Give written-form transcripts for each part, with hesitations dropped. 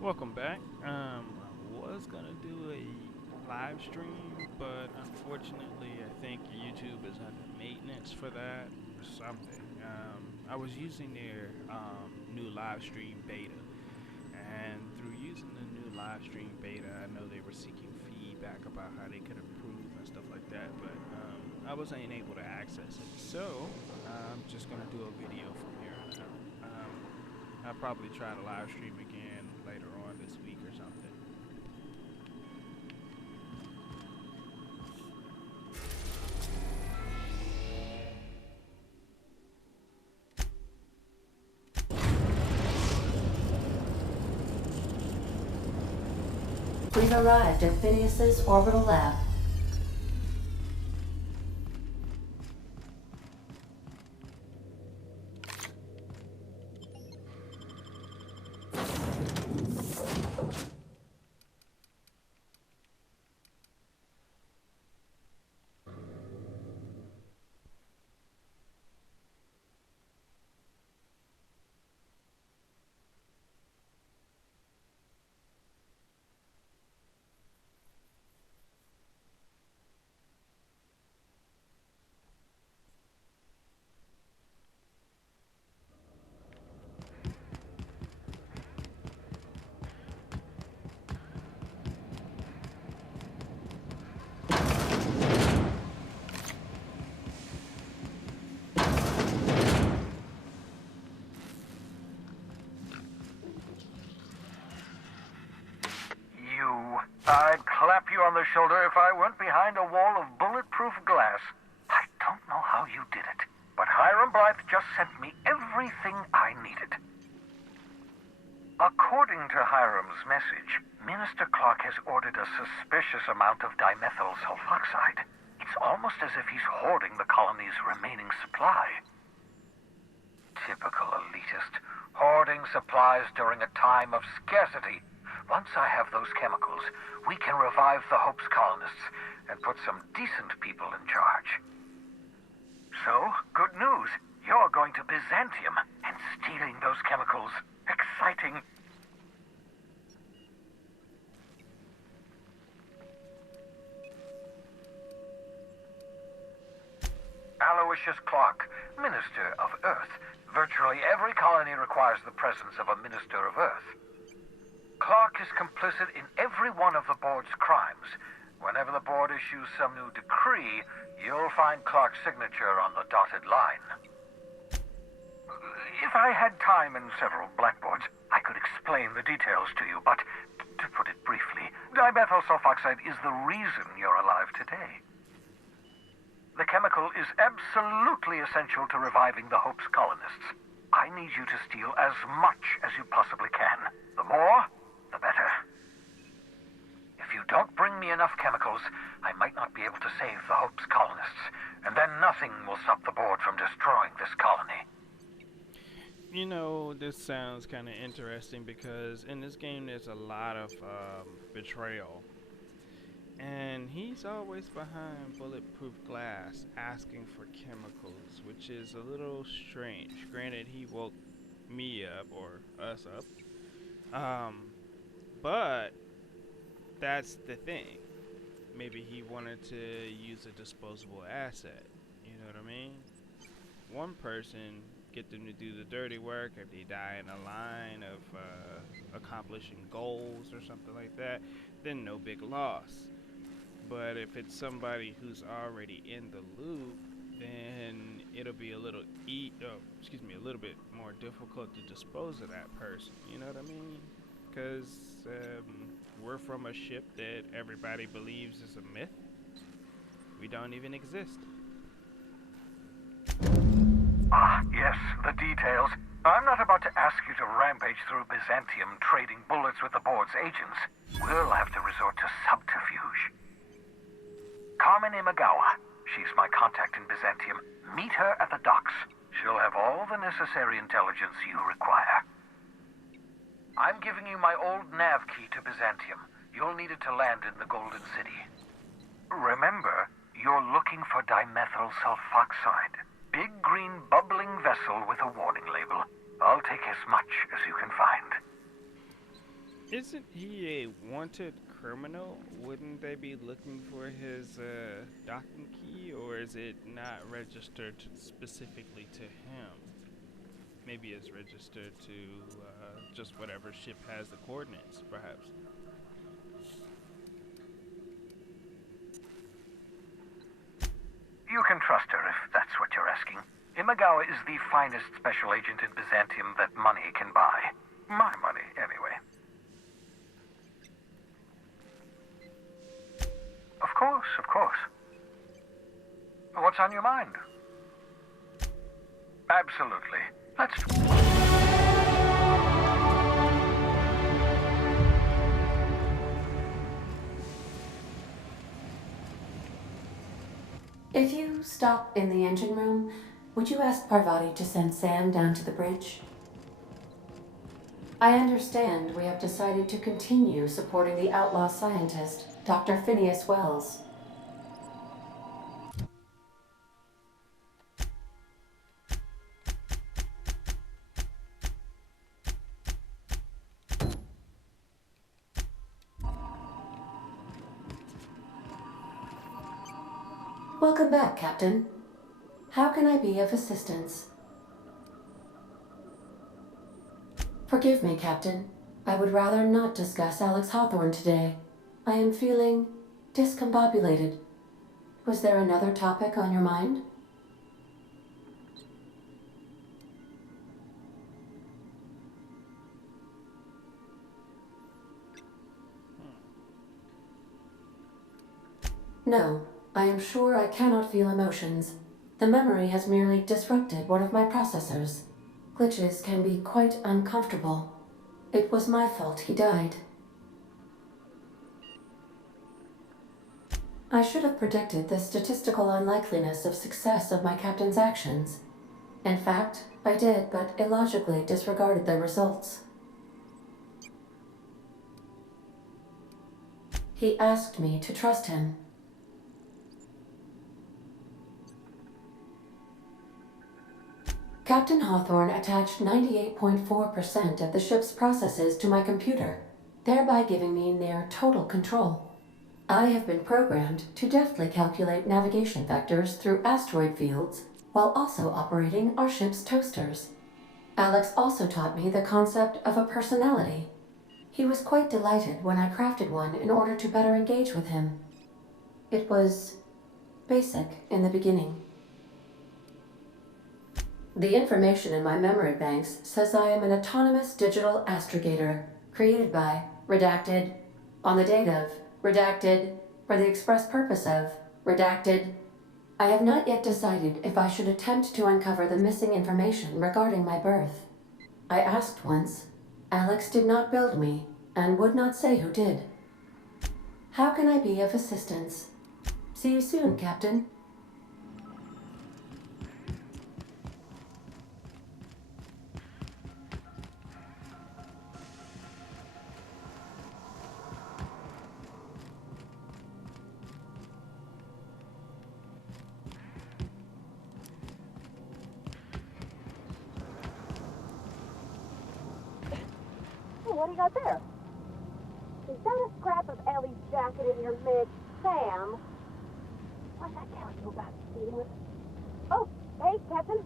Welcome back. I was gonna do a live stream, but unfortunately, I think YouTube is under maintenance for that or something. I was using their new live stream beta, and through using the new live stream beta, I know they were seeking feedback about how they could improve and stuff like that, but I wasn't able to access it. So I'm just gonna do a video from here on out. I'll probably try to live stream again later on this week or something. We've arrived at Phineas's orbital lab. I'd clap you on the shoulder if I weren't behind a wall of bulletproof glass. I don't know how you did it, but Hiram Blythe just sent me everything I needed. According to Hiram's message, Minister Clark has ordered a suspicious amount of dimethyl sulfoxide. It's almost as if he's hoarding the colony's remaining supply. Typical elitist, hoarding supplies during a time of scarcity. Once I have those chemicals, we can revive the Hope's colonists and put some decent people in charge. So, good news. You're going to Byzantium and stealing those chemicals. Exciting. Aloysius Clark, Minister of Earth. Virtually every colony requires the presence of a Minister of Earth. Clark is complicit in every one of the board's crimes. Whenever the board issues some new decree, you'll find Clark's signature on the dotted line. If I had time and several blackboards, I could explain the details to you, but to put it briefly, dimethyl sulfoxide is the reason you're alive today. The chemical is absolutely essential to reviving the Hope's colonists. I need you to steal as much as you possibly can. The more, the better. If you don't bring me enough chemicals, I might not be able to save the Hope's colonists, and then nothing will stop the board from destroying this colony. You know, this sounds kind of interesting because in this game there's a lot of betrayal. And he's always behind bulletproof glass asking for chemicals, which is a little strange. Granted, he woke me up or us up. But that's the thing. Maybe he wanted to use a disposable asset. You know what I mean? One person, get them to do the dirty work. If they die in a line of accomplishing goals or something like that, then no big loss. But if it's somebody who's already in the loop, then it'll be a little a little bit more difficult to dispose of that person. You know what I mean? Because we're from a ship that everybody believes is a myth. We don't even exist. Ah, yes, the details. I'm not about to ask you to rampage through Byzantium trading bullets with the board's agents. We'll have to resort to subterfuge. Carmen Imagawa. She's my contact in Byzantium. Meet her at the docks. She'll have all the necessary intelligence you require. I'm giving you my old nav key to Byzantium. You'll need it to land in the Golden City. Remember, you're looking for dimethyl sulfoxide. Big green bubbling vessel with a warning label. I'll take as much as you can find. Isn't he a wanted criminal? Wouldn't they be looking for his docking key, or is it not registered specifically to him? Maybe it's registered to just whatever ship has the coordinates, perhaps. You can trust her if that's what you're asking. Imagawa is the finest special agent in Byzantium that money can buy. My money, anyway. Of course, of course. What's on your mind? Absolutely. Let's... If you stop in the engine room, would you ask Parvati to send Sam down to the bridge? I understand we have decided to continue supporting the outlaw scientist, Dr. Phineas Wells. Welcome back, Captain. How can I be of assistance? Forgive me, Captain. I would rather not discuss Alex Hawthorne today. I am feeling discombobulated. Was there another topic on your mind? No, I am sure I cannot feel emotions. The memory has merely disrupted one of my processors. Glitches can be quite uncomfortable. It was my fault he died. I should have predicted the statistical unlikeliness of success of my captain's actions. In fact, I did, but illogically disregarded the results. He asked me to trust him. Captain Hawthorne attached 98.4% of the ship's processes to my computer, thereby giving me near total control. I have been programmed to deftly calculate navigation vectors through asteroid fields while also operating our ship's toasters. Alex also taught me the concept of a personality. He was quite delighted when I crafted one in order to better engage with him. It was basic in the beginning. The information in my memory banks says I am an autonomous digital astrogator, created by, redacted, on the date of, redacted, for the express purpose of, redacted. I have not yet decided if I should attempt to uncover the missing information regarding my birth. I asked once. Alex did not build me, and would not say who did. How can I be of assistance? See you soon, Captain. What do you got there? Is that a scrap of Ellie's jacket in your mid, Sam? What's that tell you about stealing? Oh, hey, Captain.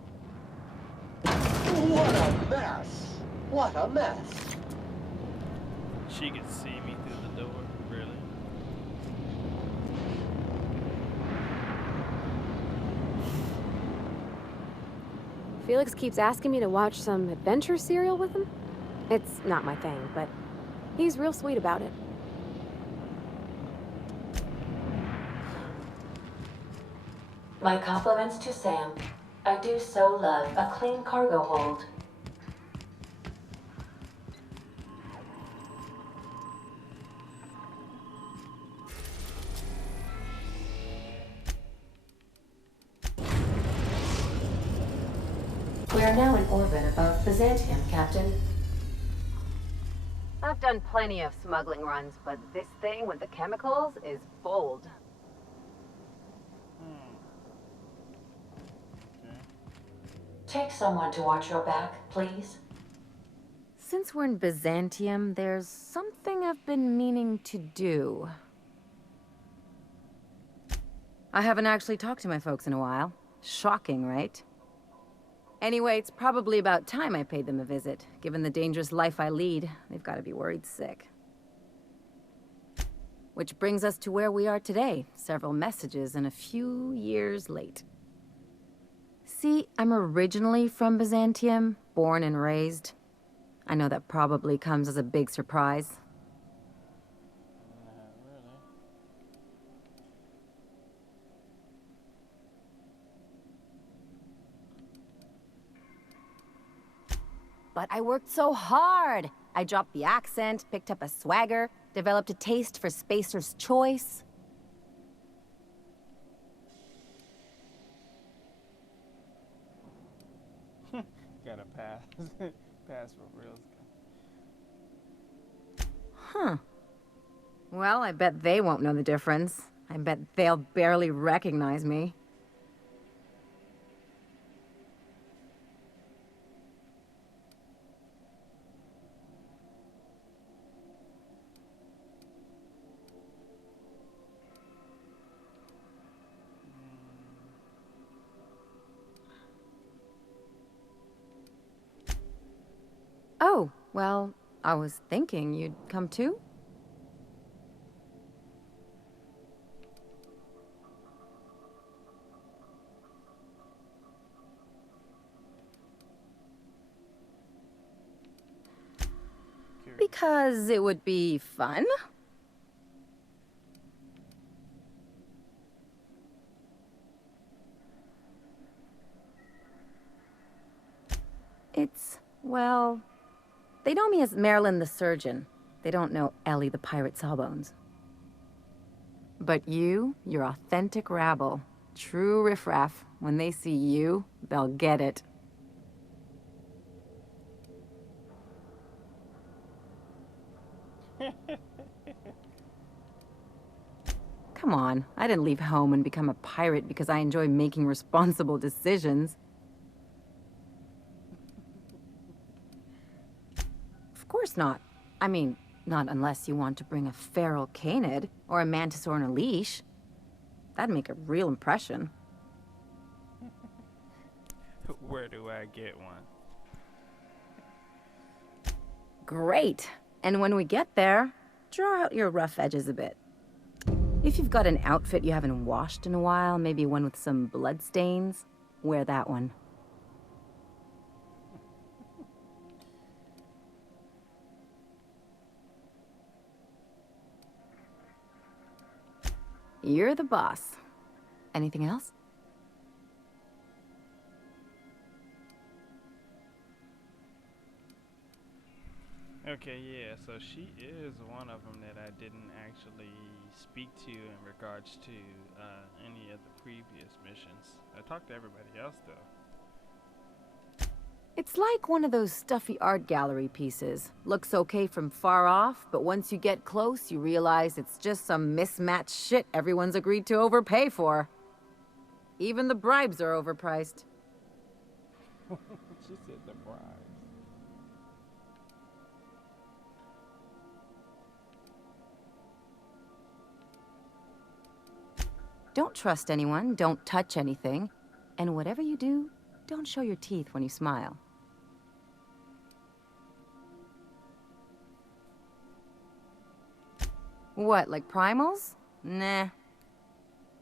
What a mess! What a mess! She could see me through the door, really. Felix keeps asking me to watch some adventure serial with him. It's not my thing, but he's real sweet about it. My compliments to Sam. I do so love a clean cargo hold. We are now in orbit above Byzantium, Captain. I've done plenty of smuggling runs, but this thing with the chemicals is bold. Take someone to watch your back, please. since we're in Byzantium, there's something I've been meaning to do. I haven't actually talked to my folks in a while. Shocking, right? Anyway, it's probably about time I paid them a visit. Given the dangerous life I lead, they've got to be worried sick. Which brings us to where we are today, several messages and a few years late. See, I'm originally from Byzantium, born and raised. I know that probably comes as a big surprise. Not really. But I worked so hard! I dropped the accent, picked up a swagger, developed a taste for Spacer's Choice. Gotta pass. Pass for real. Huh. Well, I bet they won't know the difference. I bet they'll barely recognize me. Oh, well, I was thinking you'd come too? Because it would be fun? It's, well, they know me as Marilyn the Surgeon. They don't know Ellie the Pirate Sawbones. But you're authentic rabble. True riffraff. When they see you, they'll get it. Come on, I didn't leave home and become a pirate because I enjoy making responsible decisions. Of course not. I mean, not unless you want to bring a feral canid or a mantis on a leash. That'd make a real impression. Where do I get one? Great. And when we get there, draw out your rough edges a bit. If you've got an outfit you haven't washed in a while, maybe one with some blood stains, wear that one. You're the boss. Anything else? Okay, yeah, so she is one of them that I didn't actually speak to in regards to any of the previous missions. I talked to everybody else, though. It's like one of those stuffy art gallery pieces. Looks okay from far off, but once you get close, you realize it's just some mismatched shit everyone's agreed to overpay for. Even the bribes are overpriced. She said the bribes. Don't trust anyone, don't touch anything, and whatever you do, don't show your teeth when you smile. What, like primals? Nah.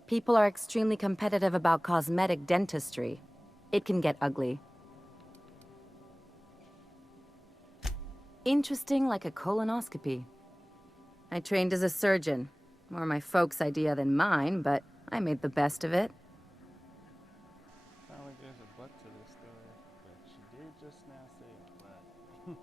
People are extremely competitive about cosmetic dentistry. It can get ugly. Interesting like a colonoscopy. I trained as a surgeon. More my folks' idea than mine, but I made the best of it. Sounds like there's a but to this story, but she did just now say a but.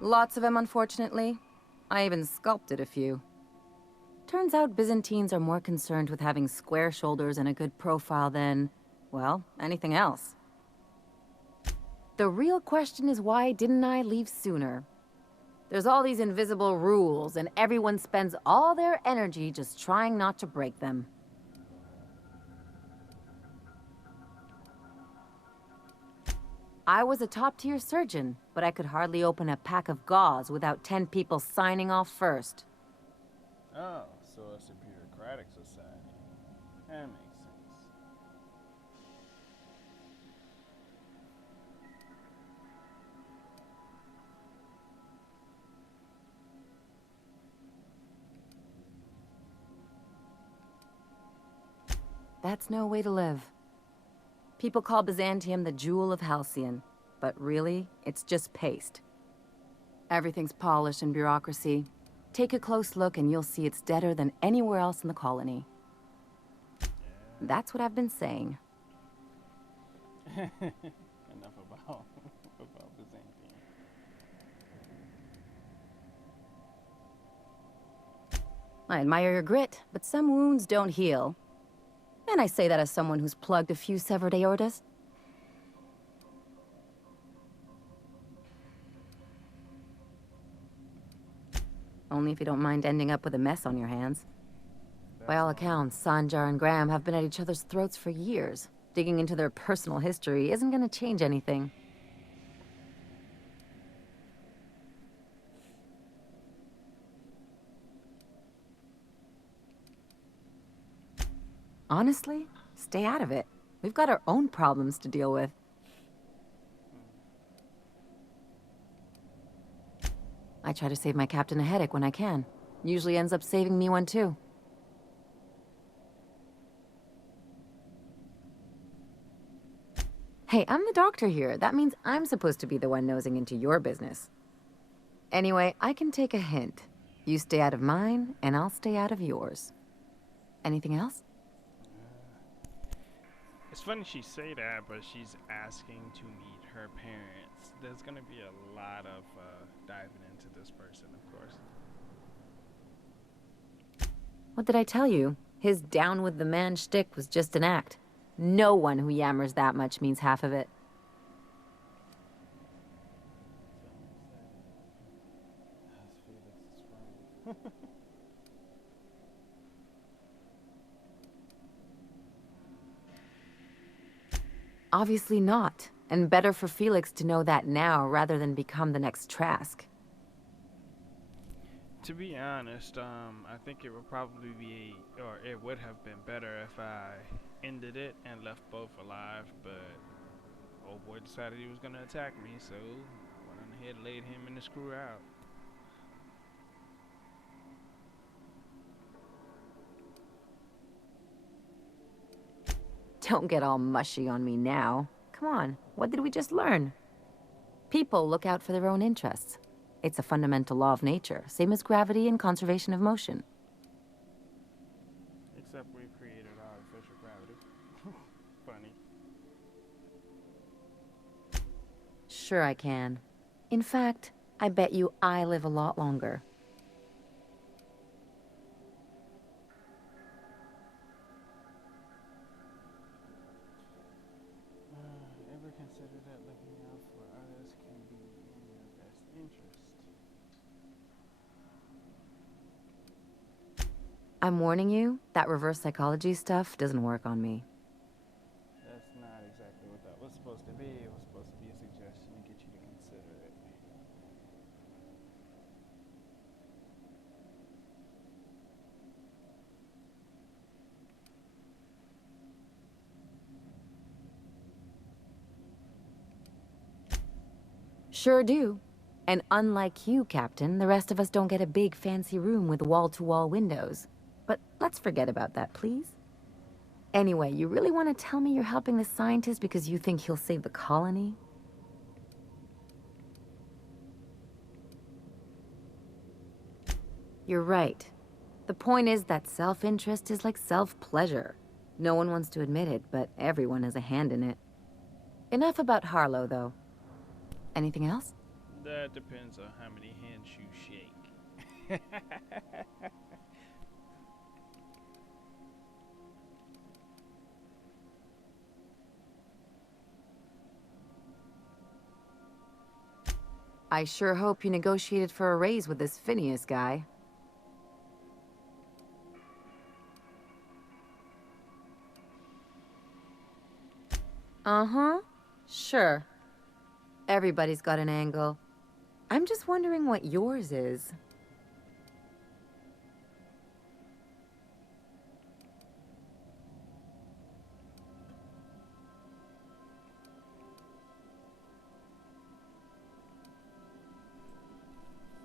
Lots of them, unfortunately. I even sculpted a few. Turns out Byzantines are more concerned with having square shoulders and a good profile than, well, anything else. The real question is why didn't I leave sooner? There's all these invisible rules, and everyone spends all their energy just trying not to break them. I was a top-tier surgeon, but I could hardly open a pack of gauze without 10 people signing off first. Oh, so a bureaucratic society. That makes sense. That's no way to live. People call Byzantium the jewel of Halcyon, but really, it's just paste. Everything's polished in bureaucracy. Take a close look and you'll see it's deader than anywhere else in the colony. That's what I've been saying. Enough about about Byzantium. I admire your grit, but some wounds don't heal. And I say that as someone who's plugged a few severed aortas. Only if you don't mind ending up with a mess on your hands. By all accounts, Sanjar and Graham have been at each other's throats for years. Digging into their personal history isn't gonna change anything. Honestly, stay out of it. We've got our own problems to deal with. I try to save my captain a headache when I can. Usually ends up saving me one too. Hey, I'm the doctor here. That means I'm supposed to be the one nosing into your business. Anyway, I can take a hint. You stay out of mine, and I'll stay out of yours. Anything else? It's funny she say that, but she's asking to meet her parents. There's gonna be a lot of diving into this person, of course. What did I tell you? His down with the man shtick was just an act. No one who yammers that much means half of it. Obviously not. And better for Felix to know that now rather than become the next Trask. To be honest, I think it would probably be, or it would have been better if I ended it and left both alive, but old boy decided he was gonna attack me, so went on ahead and laid him in the screw out. Don't get all mushy on me now. Come on, what did we just learn? People look out for their own interests. It's a fundamental law of nature, same as gravity and conservation of motion. Except we created artificial gravity. Funny. Sure I can. In fact, I bet you I live a lot longer. Ever consider that looking out for others can be in your best interest? I'm warning you, that reverse psychology stuff doesn't work on me. That's not exactly what that was supposed to be. It was supposed to be a suggestion to get you to consider it. Sure do. And unlike you, Captain, the rest of us don't get a big fancy room with wall-to-wall windows. But let's forget about that, please. Anyway, you really want to tell me you're helping the scientist because you think he'll save the colony? You're right. The point is that self-interest is like self-pleasure. No one wants to admit it, but everyone has a hand in it. Enough about Harlow, though. Anything else? That depends on how many hands you shake. I sure hope you negotiated for a raise with this Phineas guy. Uh-huh. Sure. Everybody's got an angle. I'm just wondering what yours is.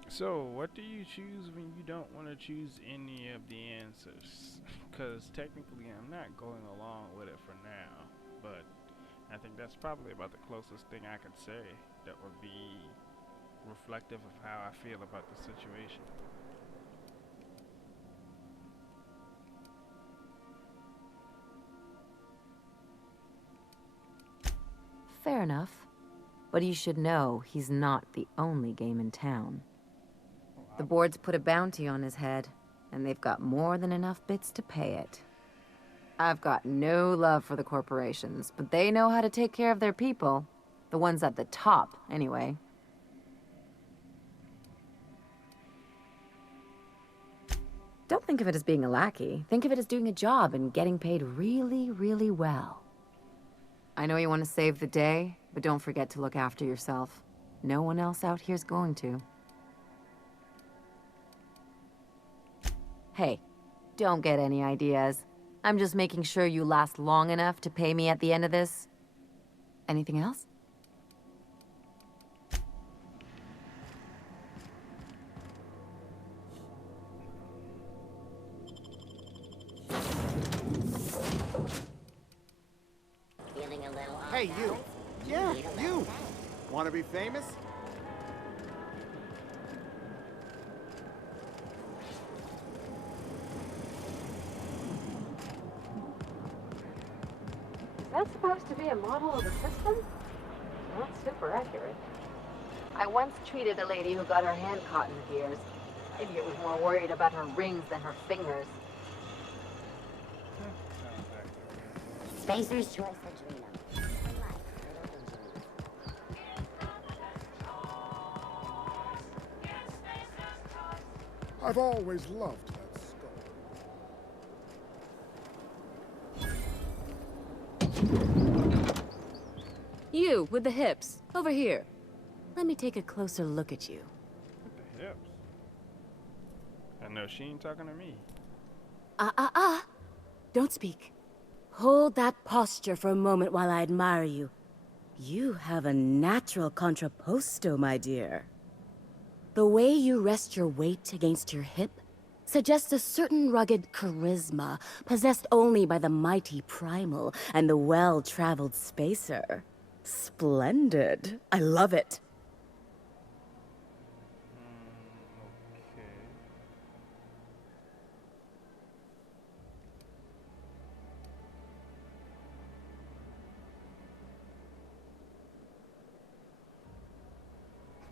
So, what do you choose when you don't want to choose any of the answers? Because technically, I'm not going along with it for now, but I think that's probably about the closest thing I could say that would be reflective of how I feel about the situation. Fair enough. But you should know he's not the only game in town. The board's put a bounty on his head, and they've got more than enough bits to pay it. I've got no love for the corporations, but they know how to take care of their people. The ones at the top, anyway. Don't think of it as being a lackey. Think of it as doing a job and getting paid really, really well. I know you want to save the day, but don't forget to look after yourself. No one else out here's going to. Hey, don't get any ideas. I'm just making sure you last long enough to pay me at the end of this. Anything else? Hey, you! Yeah, you! Wanna be famous? Is that supposed to be a model of the system? Not super accurate. I once treated a lady who got her hand caught in the gears. Maybe it was more worried about her rings than her fingers. Spacer's Choice Adrenal. I've always loved that skull. You, with the hips. Over here. Let me take a closer look at you. With the hips? I know she ain't talking to me. Don't speak. Hold that posture for a moment while I admire you. You have a natural contrapposto, my dear. The way you rest your weight against your hip suggests a certain rugged charisma possessed only by the mighty primal and the well-traveled spacer. Splendid. I love it.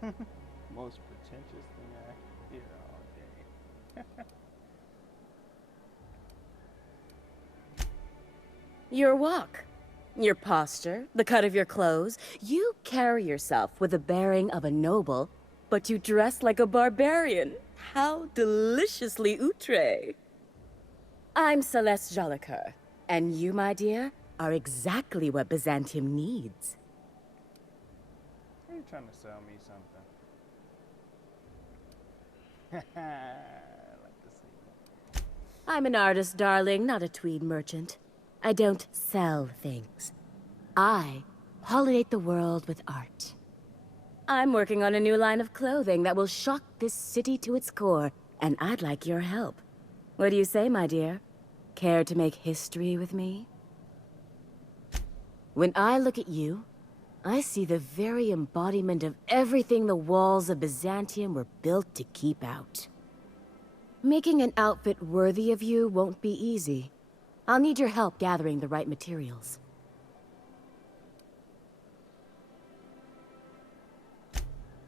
Okay. Most pretentious thing I hear all day. Your walk, your posture, the cut of your clothes. You carry yourself with the bearing of a noble, but you dress like a barbarian. How deliciously outre. I'm Celeste Jolicoeur, and you, my dear, are exactly what Byzantium needs. Are you trying to sell me something? I like to see that. I'm an artist, darling, not a tweed merchant. I don't sell things. I pollinate the world with art. I'm working on a new line of clothing that will shock this city to its core, and I'd like your help. What do you say, my dear? Care to make history with me? When I look at you, I see the very embodiment of everything the walls of Byzantium were built to keep out. Making an outfit worthy of you won't be easy. I'll need your help gathering the right materials.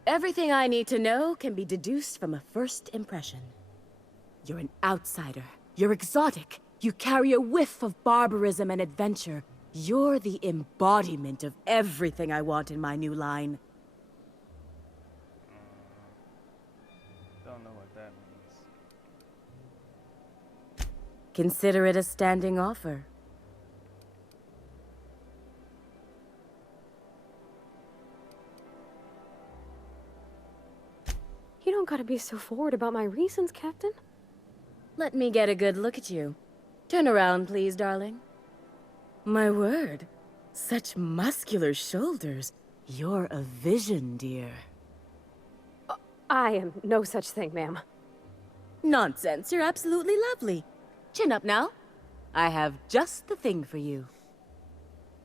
Everything I need to know can be deduced from a first impression. You're an outsider. You're exotic. You carry a whiff of barbarism and adventure. You're the embodiment of everything I want in my new line. Don't know what that means. Consider it a standing offer. don't gotta be so forward about my reasons, Captain. Let me get a good look at you. Turn around, please, darling. My word. Such muscular shoulders. You're a vision, dear. I am no such thing, ma'am. Nonsense. You're absolutely lovely. Chin up now. I have just the thing for you.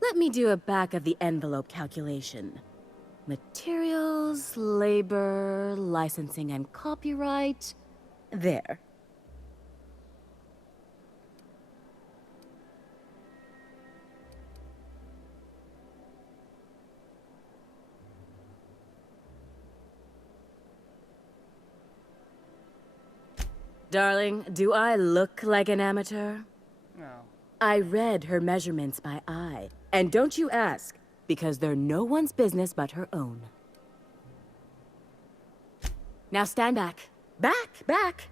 Let me do a back-of-the-envelope calculation. Materials, labor, licensing and copyright. There. Darling, do I look like an amateur? No. I read her measurements by eye. And don't you ask, because they're no one's business but her own. Now stand back. Back!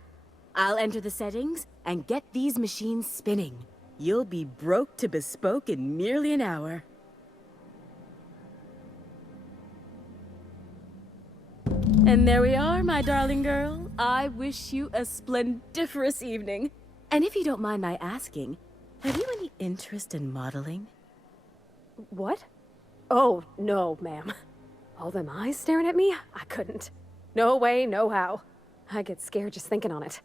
I'll enter the settings and get these machines spinning. You'll be broke to bespoke in merely an hour. And there we are, my darling girl. I wish you a splendiferous evening. And if you don't mind my asking, have you any interest in modeling? What? Oh, no, ma'am. All them eyes staring at me? I couldn't. No way, no how. I get scared just thinking on it.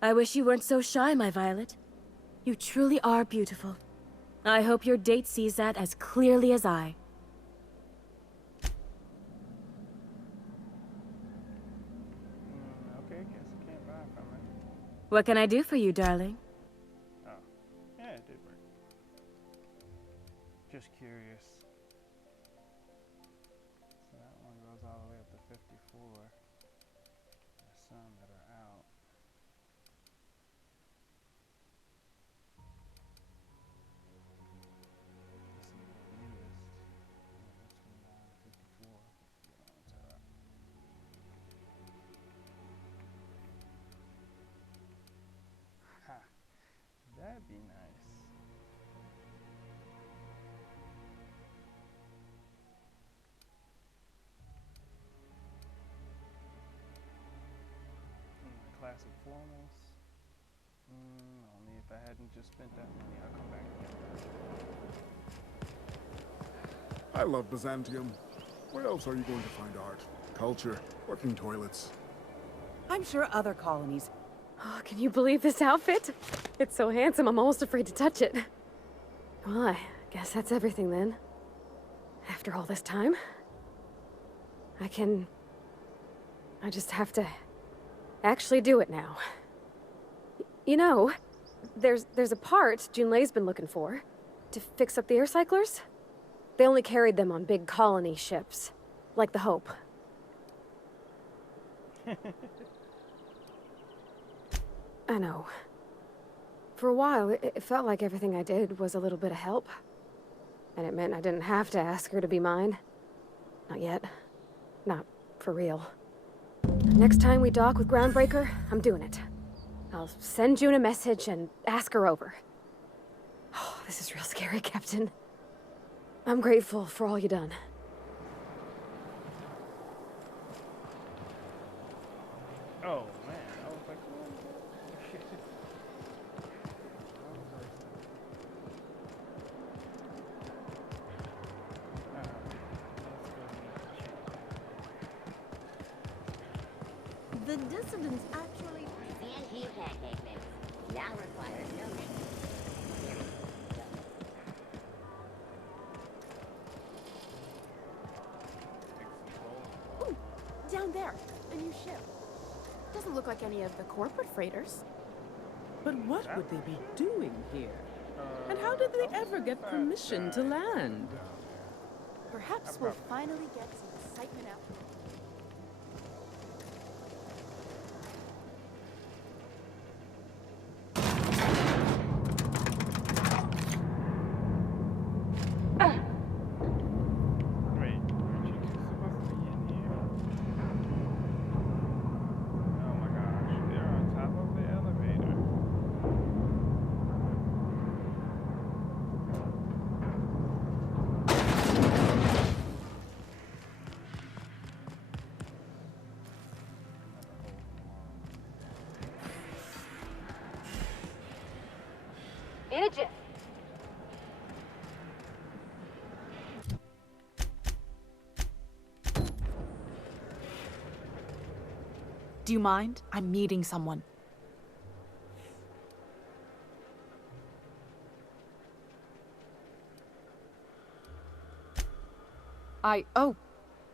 I wish you weren't so shy, my Violet. You truly are beautiful. I hope your date sees that as clearly as I. Okay, guess I can't buy from it. What can I do for you, darling? Oh, yeah, it did work. Just curious. So that one goes all the way up to 54. There's some that are out. This is the newest. Yeah, 29, 54. The other ones are up. Ha! That'd be nice. Classic formals. Only if I hadn't just spent that money. I'll come back and get that. I love Byzantium. Where else are you going to find art, culture, working toilets? I'm sure other colonies. Oh, can you believe this outfit? It's so handsome, I'm almost afraid to touch it. Well, I guess that's everything then. After all this time, I just have to actually do it now. You know, there's a part Junlei's been looking for to fix up the air cyclers. They only carried them on big colony ships, like the Hope. I know. For a while, it felt like everything I did was a little bit of help. And it meant I didn't have to ask her to be mine. Not yet. Not for real. Next time we dock with Groundbreaker, I'm doing it. I'll send June a message and ask her over. Oh, this is real scary, Captain. I'm grateful for all you done. Oh man, I was like, what? The dissidents actually... Bizantium pancake mix. Now requires no mix. Ooh, down there, a new ship. Doesn't look like any of the corporate freighters. But what would they be doing here? And how did they ever get permission to land? Perhaps we'll finally get some excitement out. In a jiff. Do you mind? I'm meeting someone.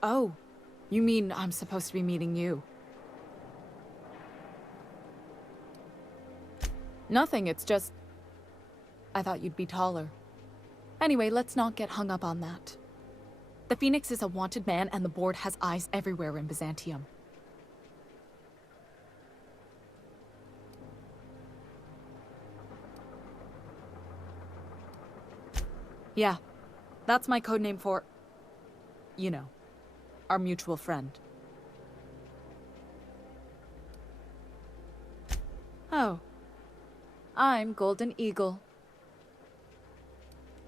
Oh. You mean I'm supposed to be meeting you? Nothing, it's just... I thought you'd be taller. Anyway, let's not get hung up on that. The Phoenix is a wanted man, and the board has eyes everywhere in Byzantium. Yeah, that's my codename for... you know, our mutual friend. Oh. I'm Golden Eagle.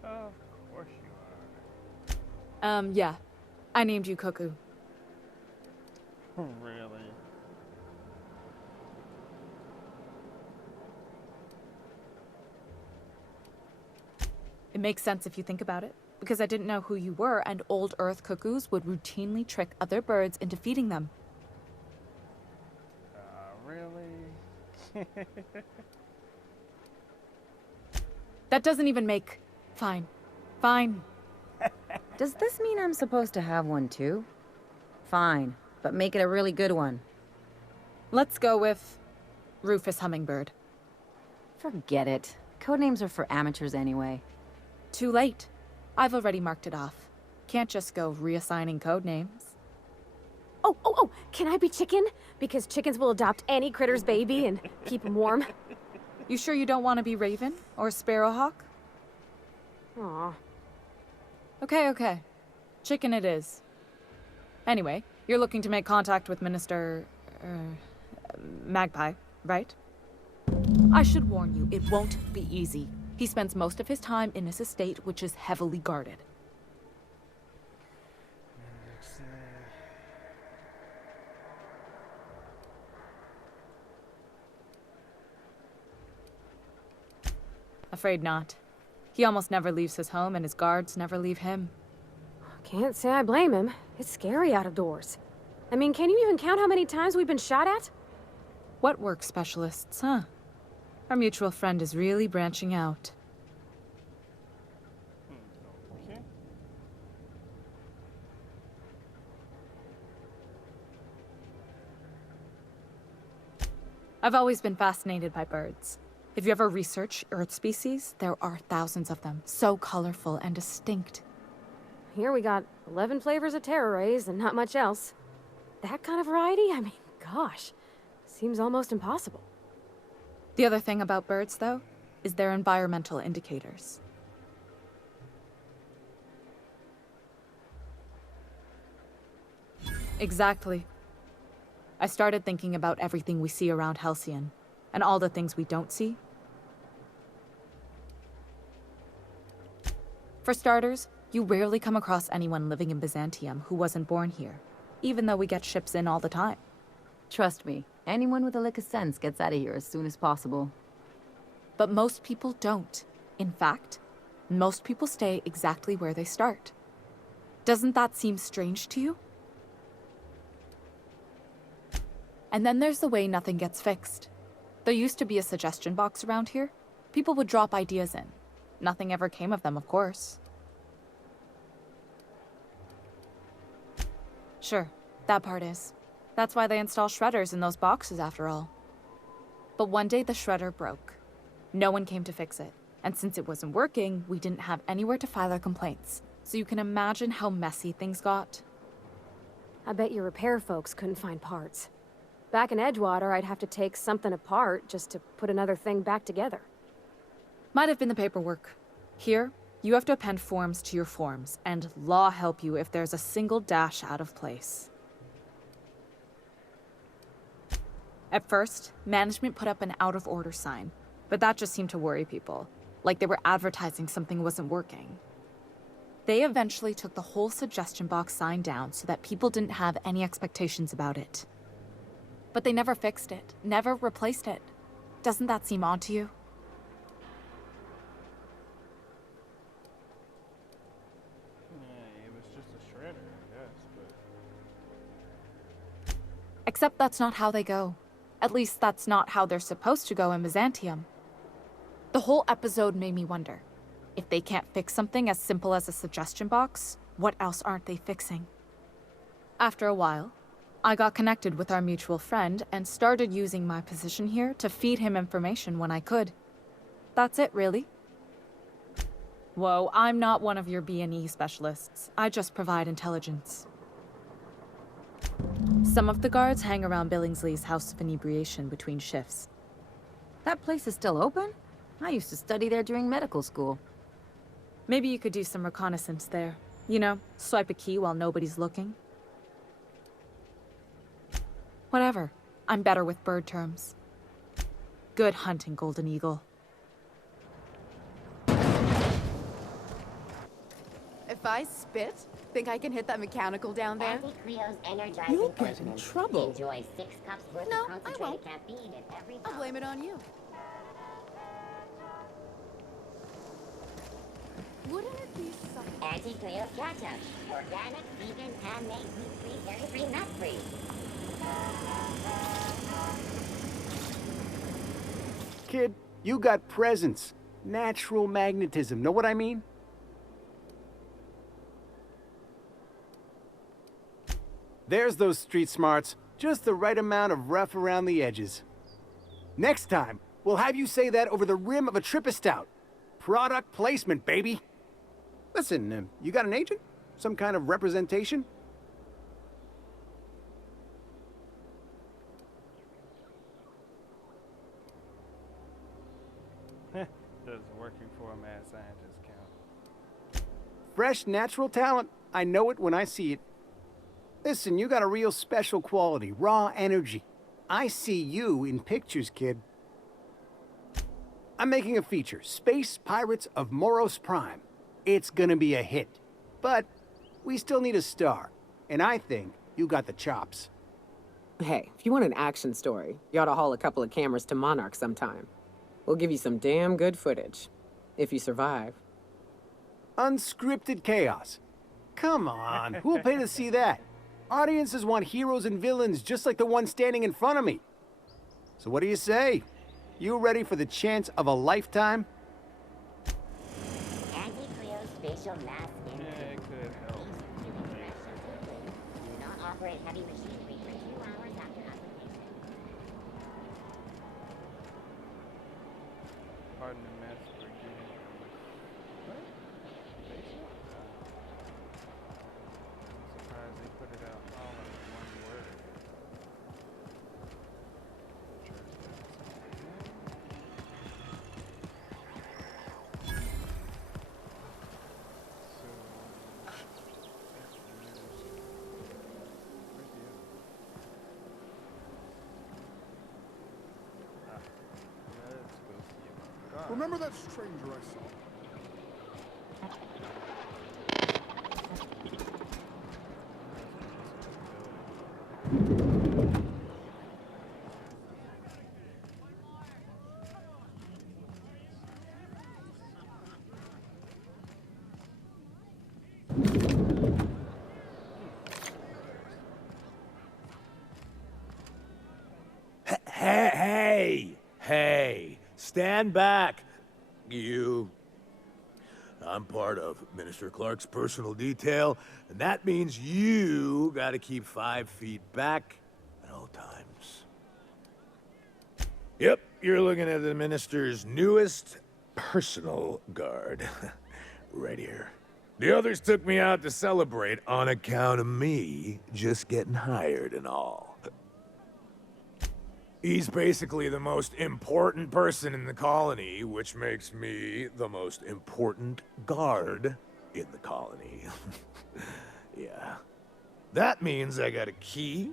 Of course you are. Yeah. I named you Cuckoo. Really? It makes sense if you think about it, because I didn't know who you were, and old Earth cuckoos would routinely trick other birds into feeding them. Really? That doesn't even make... Fine. Fine. Does this mean I'm supposed to have one too? Fine, but make it a really good one. Let's go with... Rufus Hummingbird. Forget it. Codenames are for amateurs anyway. Too late. I've already marked it off. Can't just go reassigning codenames. Oh, can I be Chicken? Because chickens will adopt any critter's baby and keep him warm. You sure you don't want to be Raven? Or Sparrowhawk? Aw. Okay. Chicken it is. Anyway, you're looking to make contact with Minister... Magpie, right? I should warn you, it won't be easy. He spends most of his time in his estate, which is heavily guarded. Afraid not. He almost never leaves his home, and his guards never leave him. Can't say I blame him. It's scary out of doors. I mean, can you even count how many times we've been shot at? What work specialists, huh? Our mutual friend is really branching out. Okay. I've always been fascinated by birds. If you ever research Earth species, there are thousands of them, so colorful and distinct. Here we got 11 flavors of terror rays and not much else. That kind of variety? I mean, gosh, seems almost impossible. The other thing about birds, though, is their environmental indicators. Exactly. I started thinking about everything we see around Halcyon, and all the things we don't see. For starters, you rarely come across anyone living in Byzantium who wasn't born here, even though we get ships in all the time. Trust me, anyone with a lick of sense gets out of here as soon as possible. But most people don't. In fact, most people stay exactly where they start. Doesn't that seem strange to you? And then there's the way nothing gets fixed. There used to be a suggestion box around here. People would drop ideas in. Nothing ever came of them, of course. Sure, that part is. That's why they install shredders in those boxes, after all. But one day the shredder broke. No one came to fix it. And since it wasn't working, we didn't have anywhere to file our complaints. So you can imagine how messy things got. I bet your repair folks couldn't find parts. Back in Edgewater, I'd have to take something apart just to put another thing back together. Might have been the paperwork. Here, you have to append forms to your forms, and law help you if there's a single dash out of place. At first, management put up an out-of-order sign, but that just seemed to worry people, like they were advertising something wasn't working. They eventually took the whole suggestion box sign down so that people didn't have any expectations about it. But they never fixed it, never replaced it. Doesn't that seem odd to you? Except that's not how they go. At least that's not how they're supposed to go in Byzantium. The whole episode made me wonder, if they can't fix something as simple as a suggestion box, what else aren't they fixing? After a while, I got connected with our mutual friend and started using my position here to feed him information when I could. That's it, really. Whoa, I'm not one of your B&E specialists. I just provide intelligence. Some of the guards hang around Billingsley's House of Inebriation between shifts. That place is still open? I used to study there during medical school. Maybe you could do some reconnaissance there. You know, swipe a key while nobody's looking. Whatever. I'm better with bird terms. Good hunting, Golden Eagle. If I spit, think I can hit that mechanical down there? Anti-Creo's energizing You'll get in poisons. trouble. Enjoy 6 cups worth No, of I concentrated won't. caffeine in every I'll blame it on you. Wouldn't it be something? Anti-Creo's ketchup. Organic, vegan, handmade, wheat-free, dairy-free, nut-free. Kid, you got presence. Natural magnetism. Know what I mean? There's those street smarts. Just the right amount of rough around the edges. Next time, we'll have you say that over the rim of a Trippa Stout. Product placement, baby. Listen, you got an agent? Some kind of representation? Does working for a mad scientist count? Fresh, natural talent. I know it when I see it. Listen, you got a real special quality, raw energy. I see you in pictures, kid. I'm making a feature, Space Pirates of Moros Prime. It's gonna be a hit. But we still need a star, and I think you got the chops. Hey, if you want an action story, you ought to haul a couple of cameras to Monarch sometime. We'll give you some damn good footage. If you survive. Unscripted chaos. Come on, who'll pay to see that? Audiences want heroes and villains just like the one standing in front of me. So what do you say? You ready for the chance of a lifetime? Anti-Creo's facial mask in. Yeah, it could help. Do not operate heavy machinery for 2 hours after application. Pardon the mess for getting. What? Facial? I'm surprised they put it out all in one word. Remember that stranger I saw? Hey, stand back, you. I'm part of Minister Clark's personal detail, and that means you gotta keep 5 feet back at all times. Yep, you're looking at the minister's newest personal guard. Right here. The others took me out to celebrate on account of me just getting hired and all. He's basically the most important person in the colony, which makes me the most important guard in the colony. Yeah. That means I got a key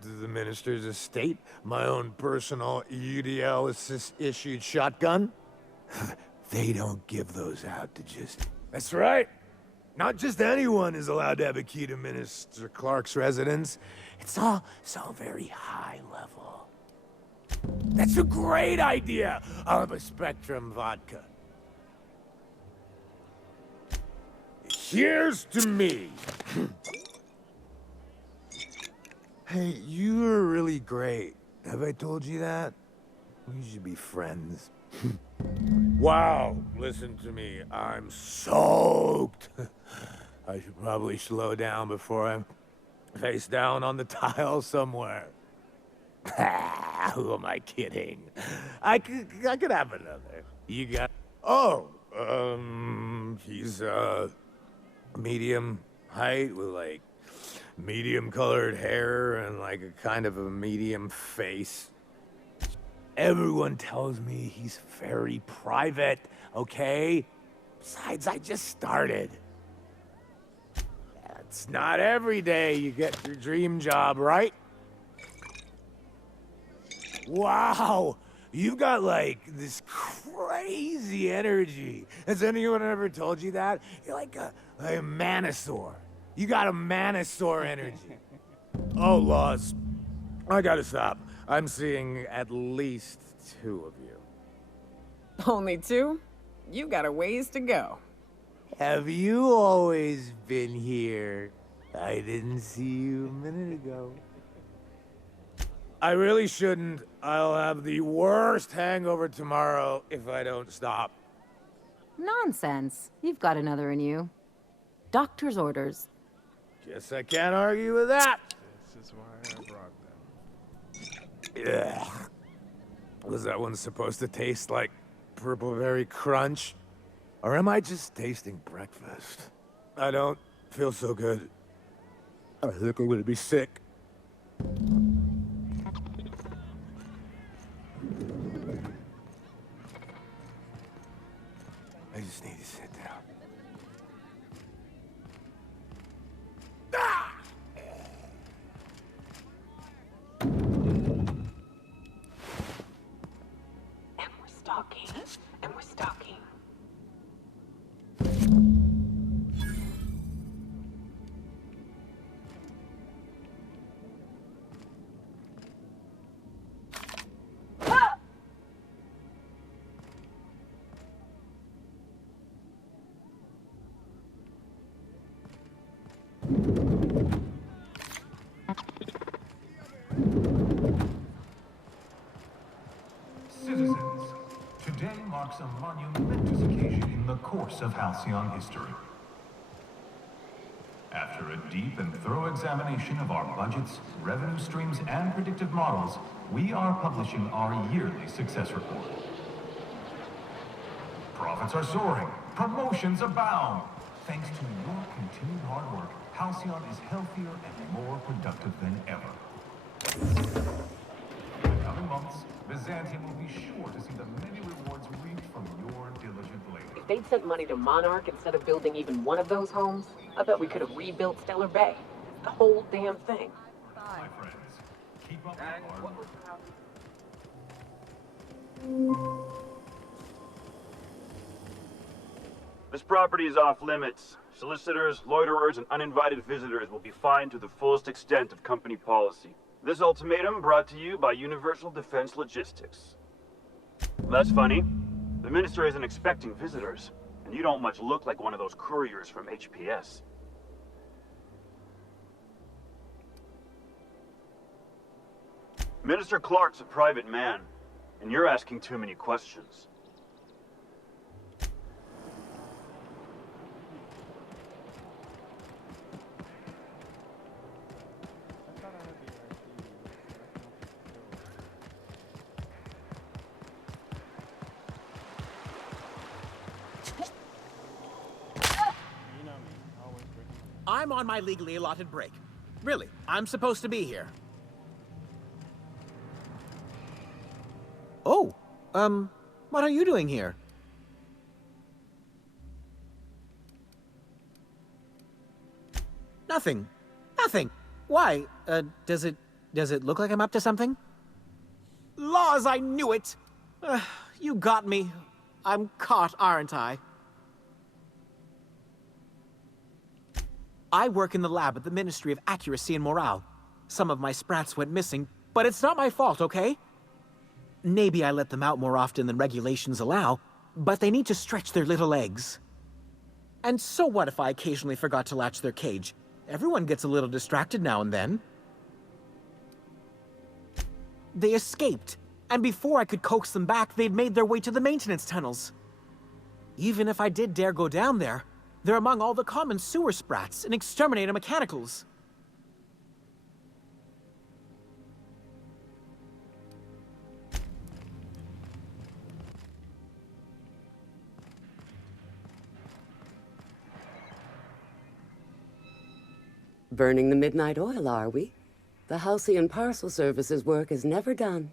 to the minister's estate, my own personal UDL-issued shotgun. They don't give those out to just... That's right. Not just anyone is allowed to have a key to Minister Clark's residence. It's all so very high level. That's a great idea! I'll have a Spectrum vodka. Here's to me. Hey, you're really great. Have I told you that? We should be friends. Wow, listen to me. I'm soaked. I should probably slow down before I'm face down on the tile somewhere. Who am I kidding? I could have another. You got... Oh, he's, medium height with, like, medium colored hair and, like, a kind of a medium face. Everyone tells me he's very private, okay? Besides, I just started. It's not every day you get your dream job, right? Wow, you've got like this crazy energy. Has anyone ever told you that? You're like a manosaur. You got a manosaur energy. Oh, Laws, I gotta stop. I'm seeing at least 2 of you. Only 2? You got a ways to go. Have you always been here? I didn't see you a minute ago. I really shouldn't. I'll have the worst hangover tomorrow if I don't stop. Nonsense. You've got another in you. Doctor's orders. Guess I can't argue with that. This is why I brought them. Yeah. Was that one supposed to taste like purple berry crunch? Or am I just tasting breakfast? I don't feel so good. I think I'm gonna be sick. I just need to sit down. And we're stalking. And we're stalking. Citizens, today marks a monumentous occasion in the course of Halcyon history. After a deep and thorough examination of our budgets, revenue streams, and predictive models, we are publishing our yearly success report. Profits are soaring, promotions abound. Thanks to your continued hard work, Halcyon is healthier and more productive than ever. In the coming months, Byzantium will be sure to see the many rewards reaped from your diligent labor. If they'd sent money to Monarch instead of building even one of those homes, I bet we could have rebuilt Stellar Bay. The whole damn thing. My friends, keep up the hard work. This property is off limits. Solicitors, loiterers, and uninvited visitors will be fined to the fullest extent of company policy. This ultimatum brought to you by Universal Defense Logistics. That's funny. The minister isn't expecting visitors, and you don't much look like one of those couriers from HPS. Minister Clark's a private man, and you're asking too many questions. I'm on my legally allotted break. Really, I'm supposed to be here. Oh, what are you doing here? Nothing. Nothing. Why? Does it look like I'm up to something? Laws, I knew it! You got me. I'm caught, aren't I? I work in the lab at the Ministry of Accuracy and Morale. Some of my sprats went missing, but it's not my fault, okay? Maybe I let them out more often than regulations allow, but they need to stretch their little legs. And so what if I occasionally forgot to latch their cage? Everyone gets a little distracted now and then. They escaped, and before I could coax them back, they'd made their way to the maintenance tunnels. Even if I did dare go down there, they're among all the common sewer sprats and exterminator mechanicals. Burning the midnight oil, are we? The Halcyon Parcel Service's work is never done.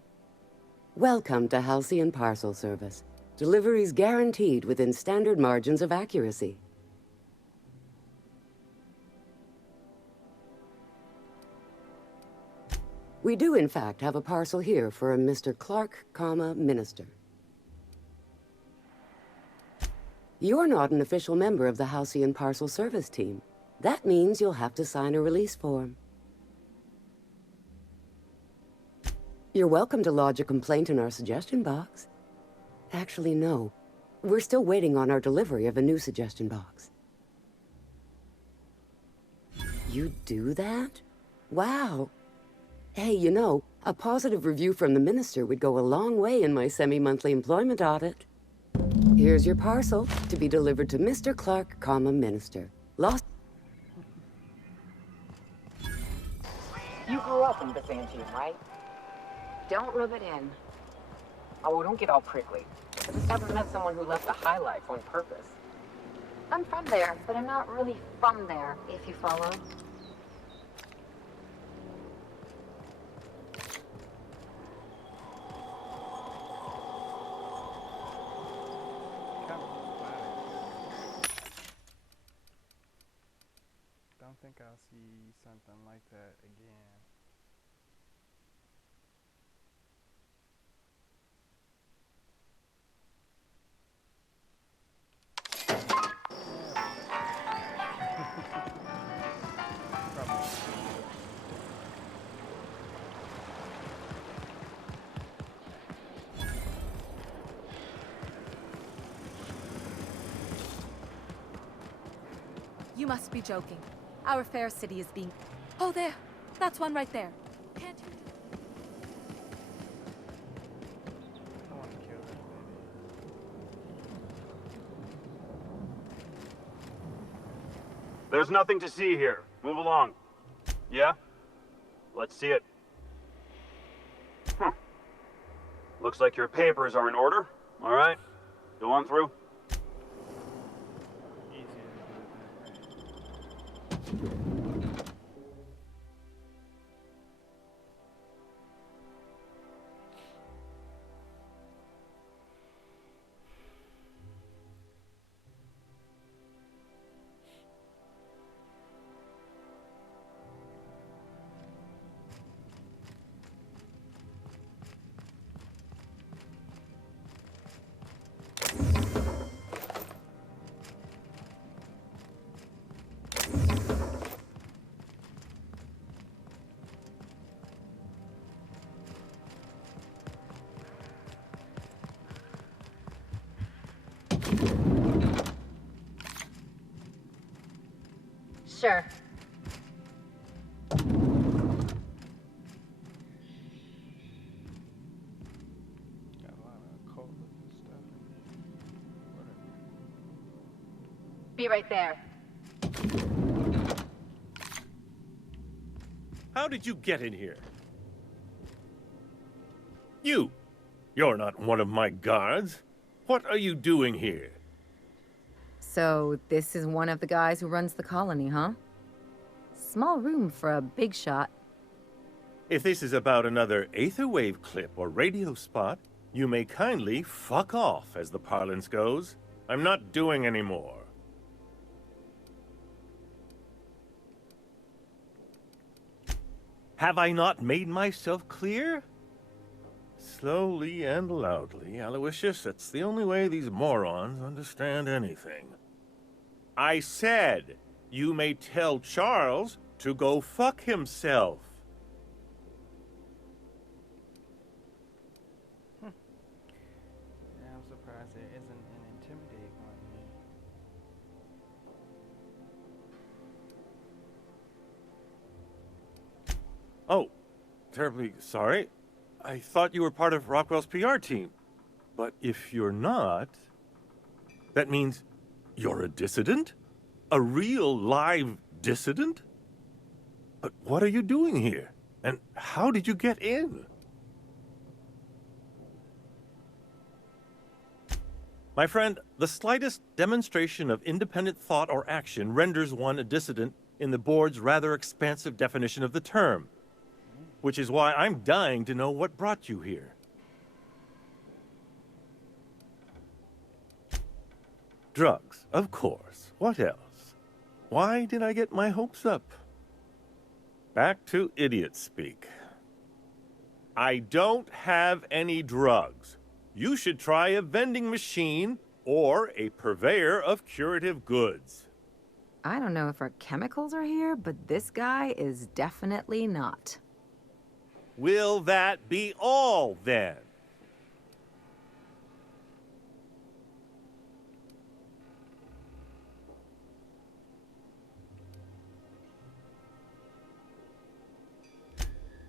Welcome to Halcyon Parcel Service. Deliveries guaranteed within standard margins of accuracy. We do, in fact, have a parcel here for a Mr. Clark, Minister. You're not an official member of the Halcyon Parcel Service team. That means you'll have to sign a release form. You're welcome to lodge a complaint in our suggestion box. Actually, no. We're still waiting on our delivery of a new suggestion box. You do that? Wow. Hey, you know, a positive review from the minister would go a long way in my semi-monthly employment audit. Here's your parcel to be delivered to Mr. Clark, Minister. Lost. You grew up in Byzantium, right? Don't rub it in. Oh, don't get all prickly. I just haven't met someone who left a high life on purpose. I'm from there, but I'm not really from there, if you follow. Don't think I'll see something like that again. You must be joking. Our fair city is being... Oh, there! That's one right there. Can't you... I want to kill this baby. There's nothing to see here. Move along. Yeah? Let's see it. Looks like your papers are in order. All right. Go on through. Sure. Got a lot of cold looking stuff in there. Whatever. Be right there. How did you get in here? You're not one of my guards. What are you doing here? So, this is one of the guys who runs the colony, huh? Small room for a big shot. If this is about another Aetherwave clip or radio spot, you may kindly fuck off, as the parlance goes. I'm not doing any more. Have I not made myself clear? Slowly and loudly, Aloysius. It's the only way these morons understand anything. I said, you may tell Charles to go fuck himself. Yeah, I'm surprised there isn't an intimidate one here. Oh, terribly sorry. I thought you were part of Rockwell's PR team. But if you're not, that means you're a dissident? A real live dissident? But what are you doing here? And how did you get in? My friend, the slightest demonstration of independent thought or action renders one a dissident in the board's rather expansive definition of the term. Which is why I'm dying to know what brought you here. Drugs, of course. What else? Why did I get my hopes up? Back to idiot speak. I don't have any drugs. You should try a vending machine or a purveyor of curative goods. I don't know if our chemicals are here, but this guy is definitely not. Will that be all, then?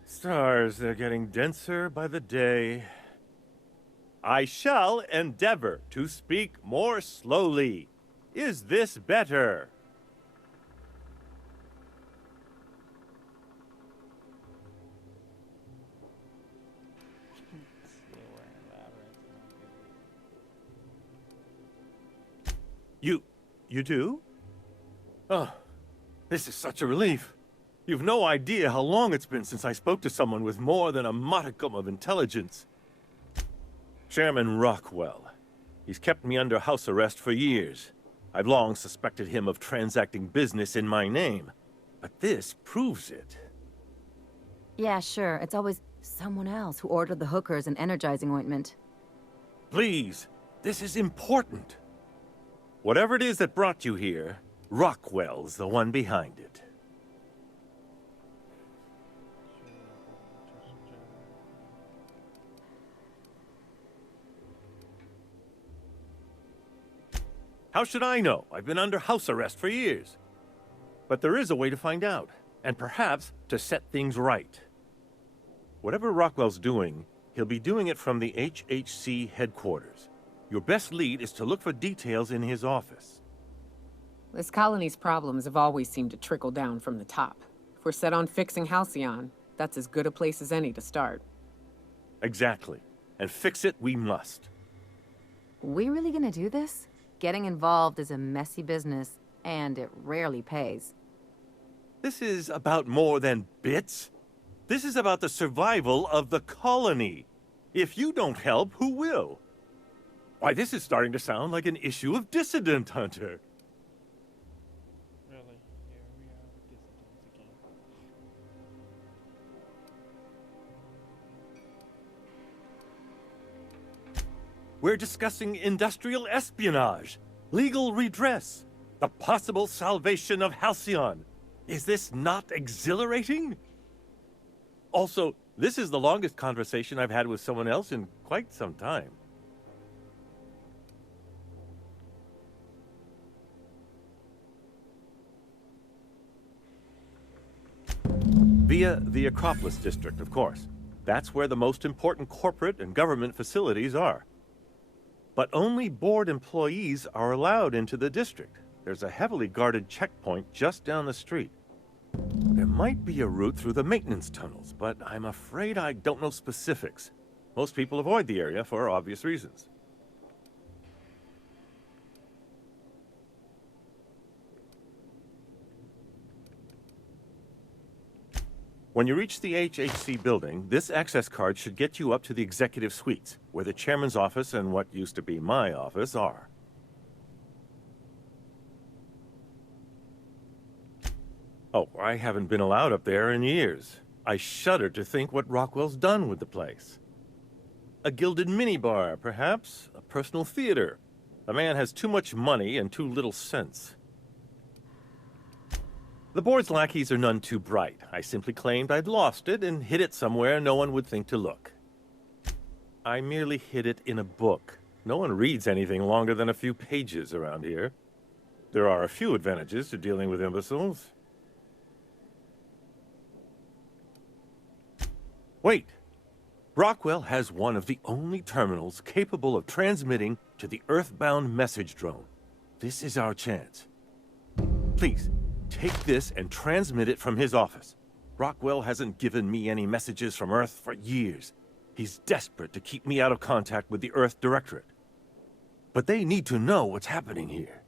Stars, they're getting denser by the day. I shall endeavor to speak more slowly. Is this better? You do? Oh, this is such a relief. You've no idea how long it's been since I spoke to someone with more than a modicum of intelligence. Chairman Rockwell. He's kept me under house arrest for years. I've long suspected him of transacting business in my name. But this proves it. Yeah, sure. It's always someone else who ordered the hookers and energizing ointment. Please, this is important. Whatever it is that brought you here, Rockwell's the one behind it. How should I know? I've been under house arrest for years. But there is a way to find out, and perhaps to set things right. Whatever Rockwell's doing, he'll be doing it from the HHC headquarters. Your best lead is to look for details in his office. This colony's problems have always seemed to trickle down from the top. If we're set on fixing Halcyon, that's as good a place as any to start. Exactly. And fix it we must. We really gonna do this? Getting involved is a messy business, and it rarely pays. This is about more than bits. This is about the survival of the colony. If you don't help, who will? Why, this is starting to sound like an issue of Dissident Hunter. Really? Here we are with dissidents again. We're discussing industrial espionage, legal redress, the possible salvation of Halcyon. Is this not exhilarating? Also, this is the longest conversation I've had with someone else in quite some time. Via the Acropolis District, of course. That's where the most important corporate and government facilities are. But only board employees are allowed into the district. There's a heavily guarded checkpoint just down the street. There might be a route through the maintenance tunnels, but I'm afraid I don't know specifics. Most people avoid the area for obvious reasons. When you reach the HHC building, this access card should get you up to the executive suites, where the chairman's office and what used to be my office are. Oh, I haven't been allowed up there in years. I shudder to think what Rockwell's done with the place. A gilded minibar, perhaps? A personal theater. The man has too much money and too little sense. The board's lackeys are none too bright. I simply claimed I'd lost it and hid it somewhere no one would think to look. I merely hid it in a book. No one reads anything longer than a few pages around here. There are a few advantages to dealing with imbeciles. Wait! Rockwell has one of the only terminals capable of transmitting to the Earthbound message drone. This is our chance. Please, take this and transmit it from his office. Rockwell hasn't given me any messages from Earth for years. He's desperate to keep me out of contact with the Earth Directorate. But they need to know what's happening here.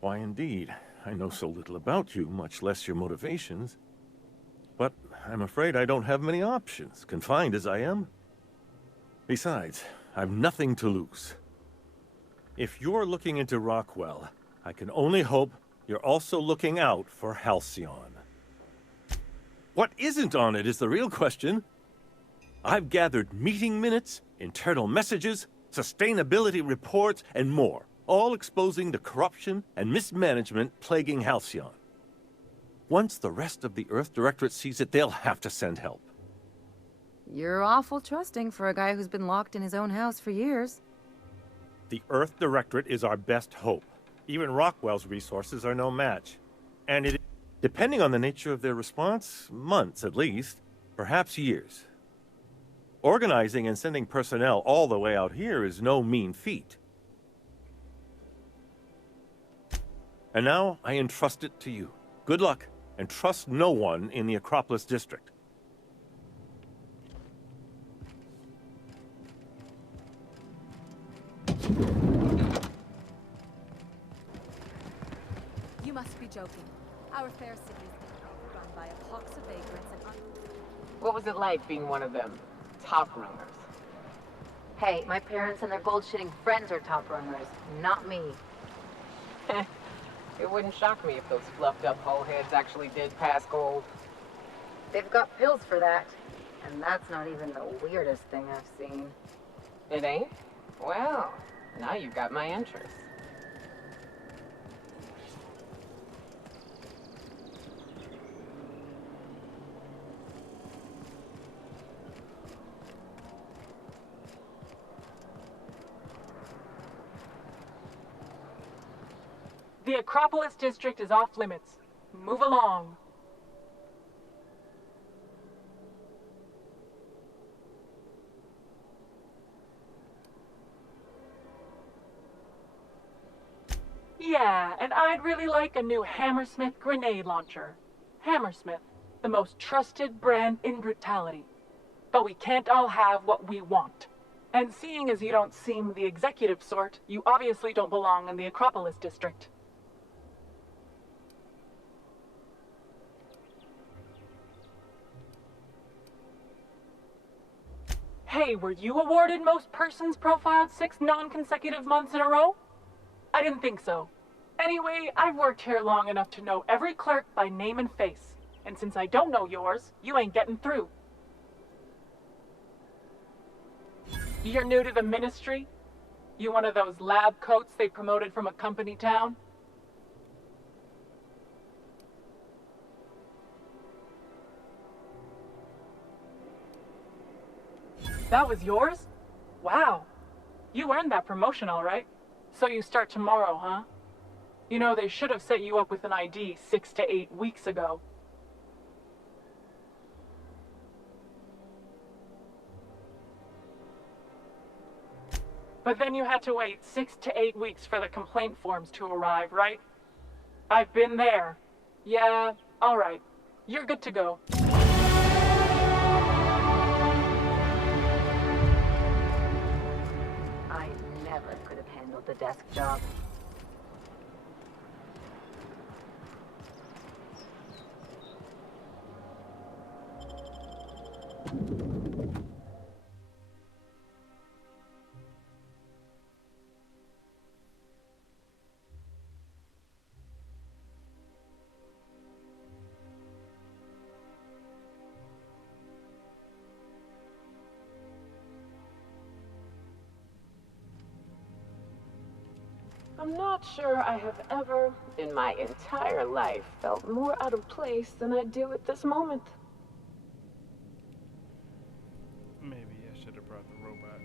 Why, indeed. I know so little about you, much less your motivations. But I'm afraid I don't have many options, confined as I am. Besides, I've nothing to lose. If you're looking into Rockwell, I can only hope you're also looking out for Halcyon. What isn't on it is the real question. I've gathered meeting minutes, internal messages, sustainability reports, and more, all exposing the corruption and mismanagement plaguing Halcyon. Once the rest of the Earth Directorate sees it, they'll have to send help. You're awful trusting for a guy who's been locked in his own house for years. The Earth Directorate is our best hope. Even Rockwell's resources are no match. And it, depending on the nature of their response, months at least, perhaps years. Organizing and sending personnel all the way out here is no mean feat. And now I entrust it to you. Good luck, and trust no one in the Acropolis District. You must be joking. Our fair city is being overrun by a pox of vagrants and What was it like being one of them? Top runners. Hey, my parents and their gold-shitting friends are top runners, not me. It wouldn't shock me if those fluffed-up hullheads actually did pass gold. They've got pills for that, and that's not even the weirdest thing I've seen. It ain't? Well, now you've got my interest. The Acropolis District is off limits. Move along. Yeah, and I'd really like a new Hammersmith grenade launcher. Hammersmith, the most trusted brand in brutality. But we can't all have what we want. And seeing as you don't seem the executive sort, you obviously don't belong in the Acropolis District. Hey, were you awarded most persons profiled 6 non-consecutive months in a row? I didn't think so. Anyway, I've worked here long enough to know every clerk by name and face. And since I don't know yours, you ain't getting through. You're new to the ministry? You one of those lab coats they promoted from a company town? That was yours? Wow. You earned that promotion, all right. So you start tomorrow, huh? You know, they should have set you up with an ID 6 to 8 weeks ago. But then you had to wait 6 to 8 weeks for the complaint forms to arrive, right? I've been there. Yeah, all right. You're good to go. I never could have handled the desk job. I'm not sure I have ever, in my entire life, felt more out of place than I do at this moment. Maybe I should have brought the robot.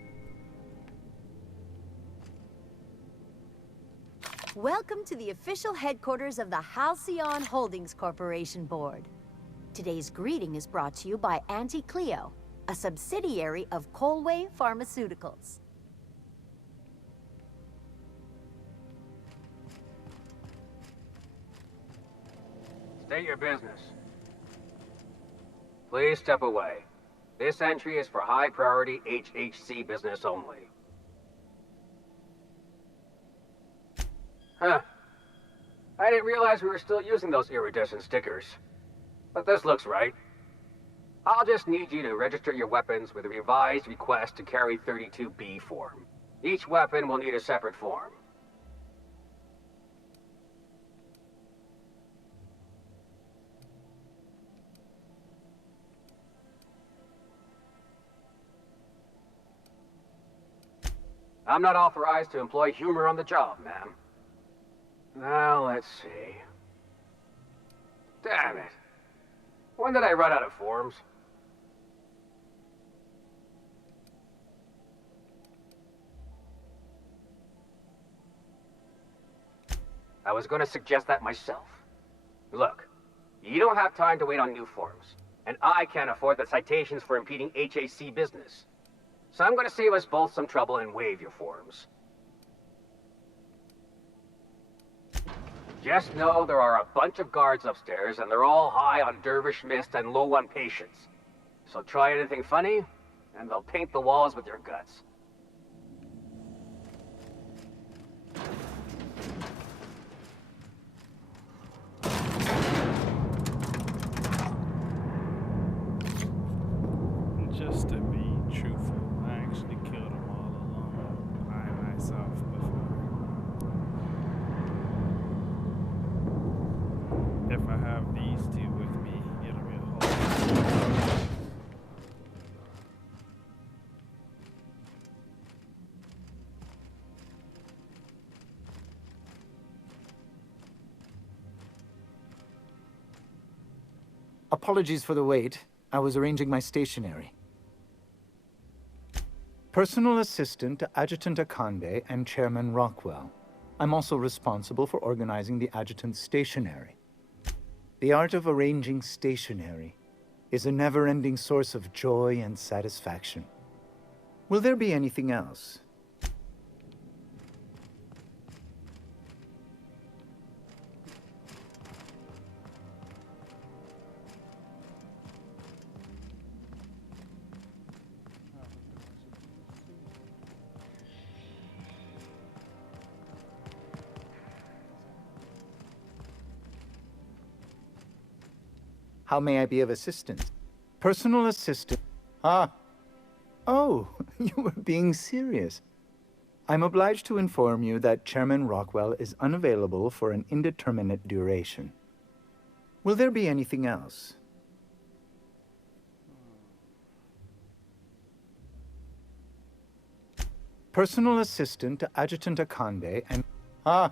Welcome to the official headquarters of the Halcyon Holdings Corporation Board. Today's greeting is brought to you by Auntie Cleo, a subsidiary of Colway Pharmaceuticals. State your business. Please step away. This entry is for high-priority HHC business only. Huh. I didn't realize we were still using those iridescent stickers. But this looks right. I'll just need you to register your weapons with a revised request to carry 32B form. Each weapon will need a separate form. I'm not authorized to employ humor on the job, ma'am. Now, let's see. Damn it. When did I run out of forms? I was going to suggest that myself. Look, you don't have time to wait on new forms, and I can't afford the citations for impeding HAC business. So I'm going to save us both some trouble and waive your forms. Just know there are a bunch of guards upstairs, and they're all high on dervish mist and low on patience. So try anything funny, and they'll paint the walls with your guts. Just to be truthful, I actually killed them all alone by myself before. If I have these two with me, it'll be a whole lot. Apologies for the wait. I was arranging my stationery. Personal assistant to Adjutant Akande and Chairman Rockwell. I'm also responsible for organizing the adjutant's stationery. The art of arranging stationery is a never-ending source of joy and satisfaction. Will there be anything else? How may I be of assistance? Personal assistant. Ah. Oh, you were being serious. I'm obliged to inform you that Chairman Rockwell is unavailable for an indeterminate duration. Will there be anything else? Personal assistant to Adjutant Akande and... Ah.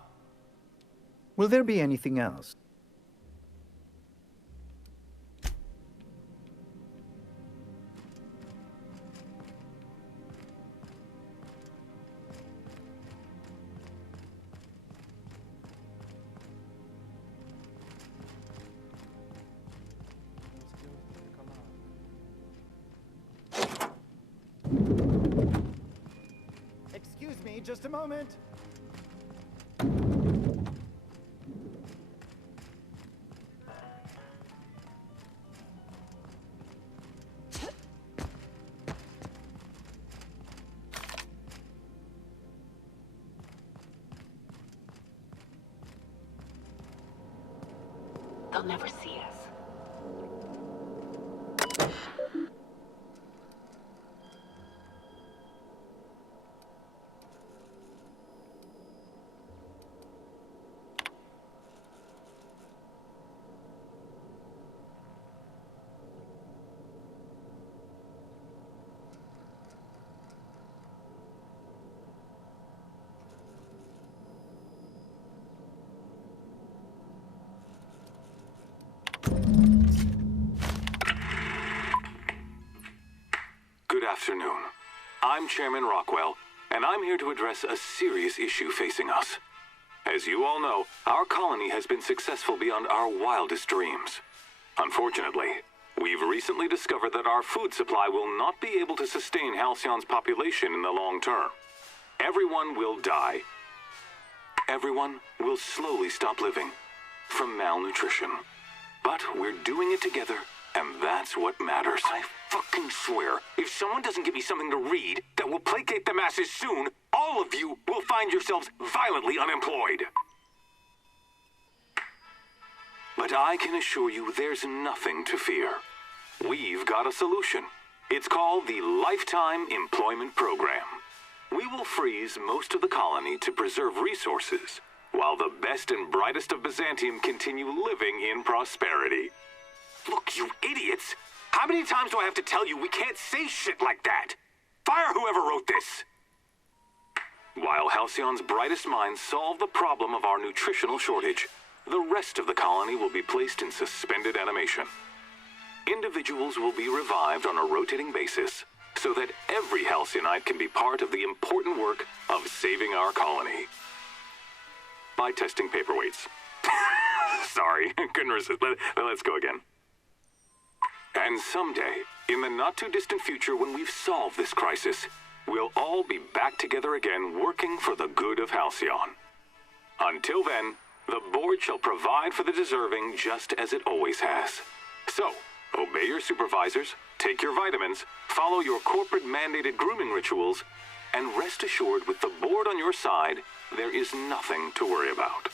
Will there be anything else? Excuse me, just a moment. They'll never see us. Good afternoon. I'm Chairman Rockwell, and I'm here to address a serious issue facing us. As you all know, our colony has been successful beyond our wildest dreams. Unfortunately, we've recently discovered that our food supply will not be able to sustain Halcyon's population in the long term. Everyone will die. Everyone will slowly stop living from malnutrition. But we're doing it together, and that's what matters. I fucking swear, if someone doesn't give me something to read that will placate the masses soon, all of you will find yourselves violently unemployed. But I can assure you there's nothing to fear. We've got a solution. It's called the Lifetime Employment Program. We will freeze most of the colony to preserve resources, while the best and brightest of Byzantium continue living in prosperity. Look, you idiots! How many times do I have to tell you we can't say shit like that? Fire whoever wrote this! While Halcyon's brightest minds solve the problem of our nutritional shortage, the rest of the colony will be placed in suspended animation. Individuals will be revived on a rotating basis, so that every Halcyonite can be part of the important work of saving our colony. By testing paperweights. Sorry, couldn't resist. Let's go again. And someday, in the not-too-distant future when we've solved this crisis, we'll all be back together again working for the good of Halcyon. Until then, the board shall provide for the deserving just as it always has. So, obey your supervisors, take your vitamins, follow your corporate-mandated grooming rituals, and rest assured with the board on your side, there is nothing to worry about.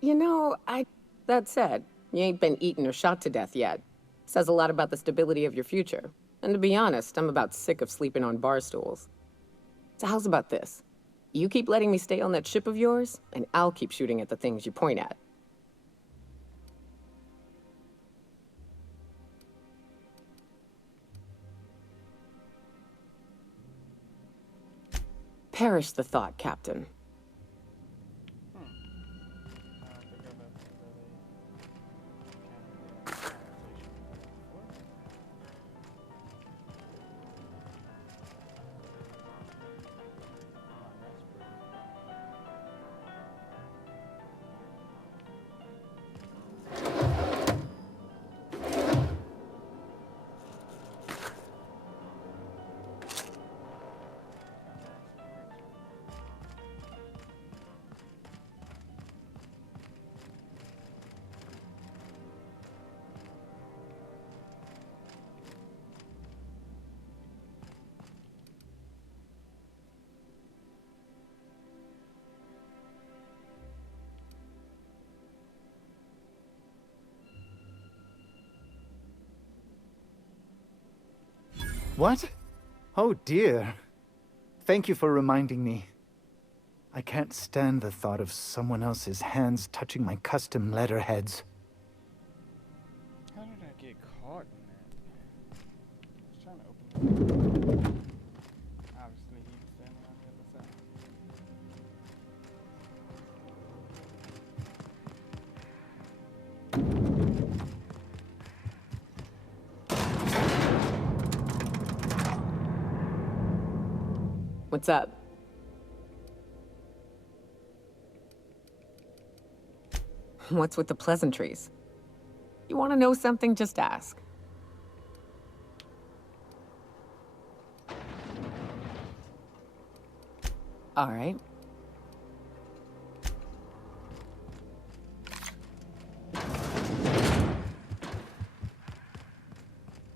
You know, That said, you ain't been eaten or shot to death yet. Says a lot about the stability of your future. And to be honest, I'm about sick of sleeping on bar stools. So how's about this? You keep letting me stay on that ship of yours, and I'll keep shooting at the things you point at. Perish the thought, Captain. What? Oh dear. Thank you for reminding me. I can't stand the thought of someone else's hands touching my custom letterheads. How did I get caught in that? I was trying to open it. Obviously, he was standing on the other side. What's up? What's with the pleasantries? You want to know something? Just ask. All right.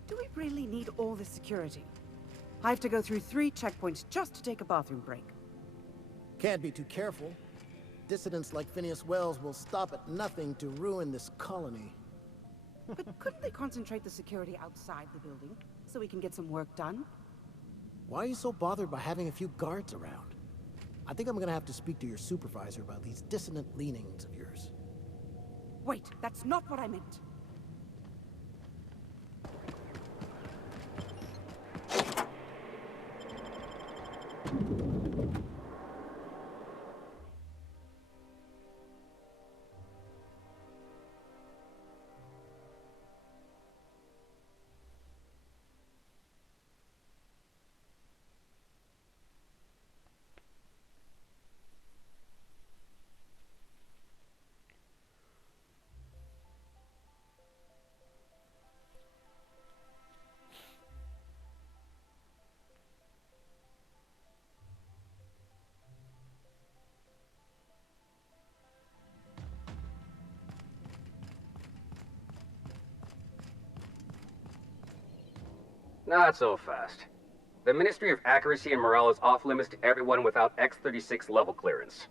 Do we really need all this security? I have to go through 3 checkpoints just to take a bathroom break. Can't be too careful. Dissidents like Phineas Wells will stop at nothing to ruin this colony. But couldn't they concentrate the security outside the building so we can get some work done? Why are you so bothered by having a few guards around? I think I'm gonna have to speak to your supervisor about these dissonant leanings of yours. Wait, that's not what I meant. Not so fast. The Ministry of Accuracy and Morale is off limits to everyone without X-36 level clearance.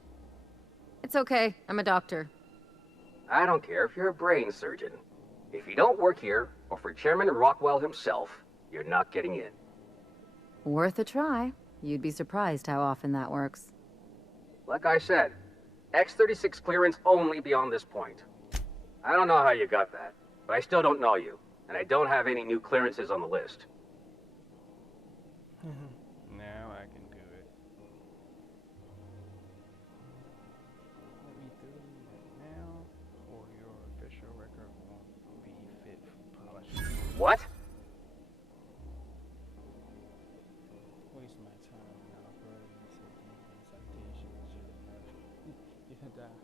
It's okay. I'm a doctor. I don't care if you're a brain surgeon. If you don't work here, or for Chairman Rockwell himself, you're not getting in. Worth a try. You'd be surprised how often that works. Like I said, X-36 clearance only beyond this point. I don't know how you got that, but I still don't know you, and I don't have any new clearances on the list. Now I can do it. Let me do it now, or your official record won't be fit for polishing. What? Waste my time now, operating citation is just enough. You die.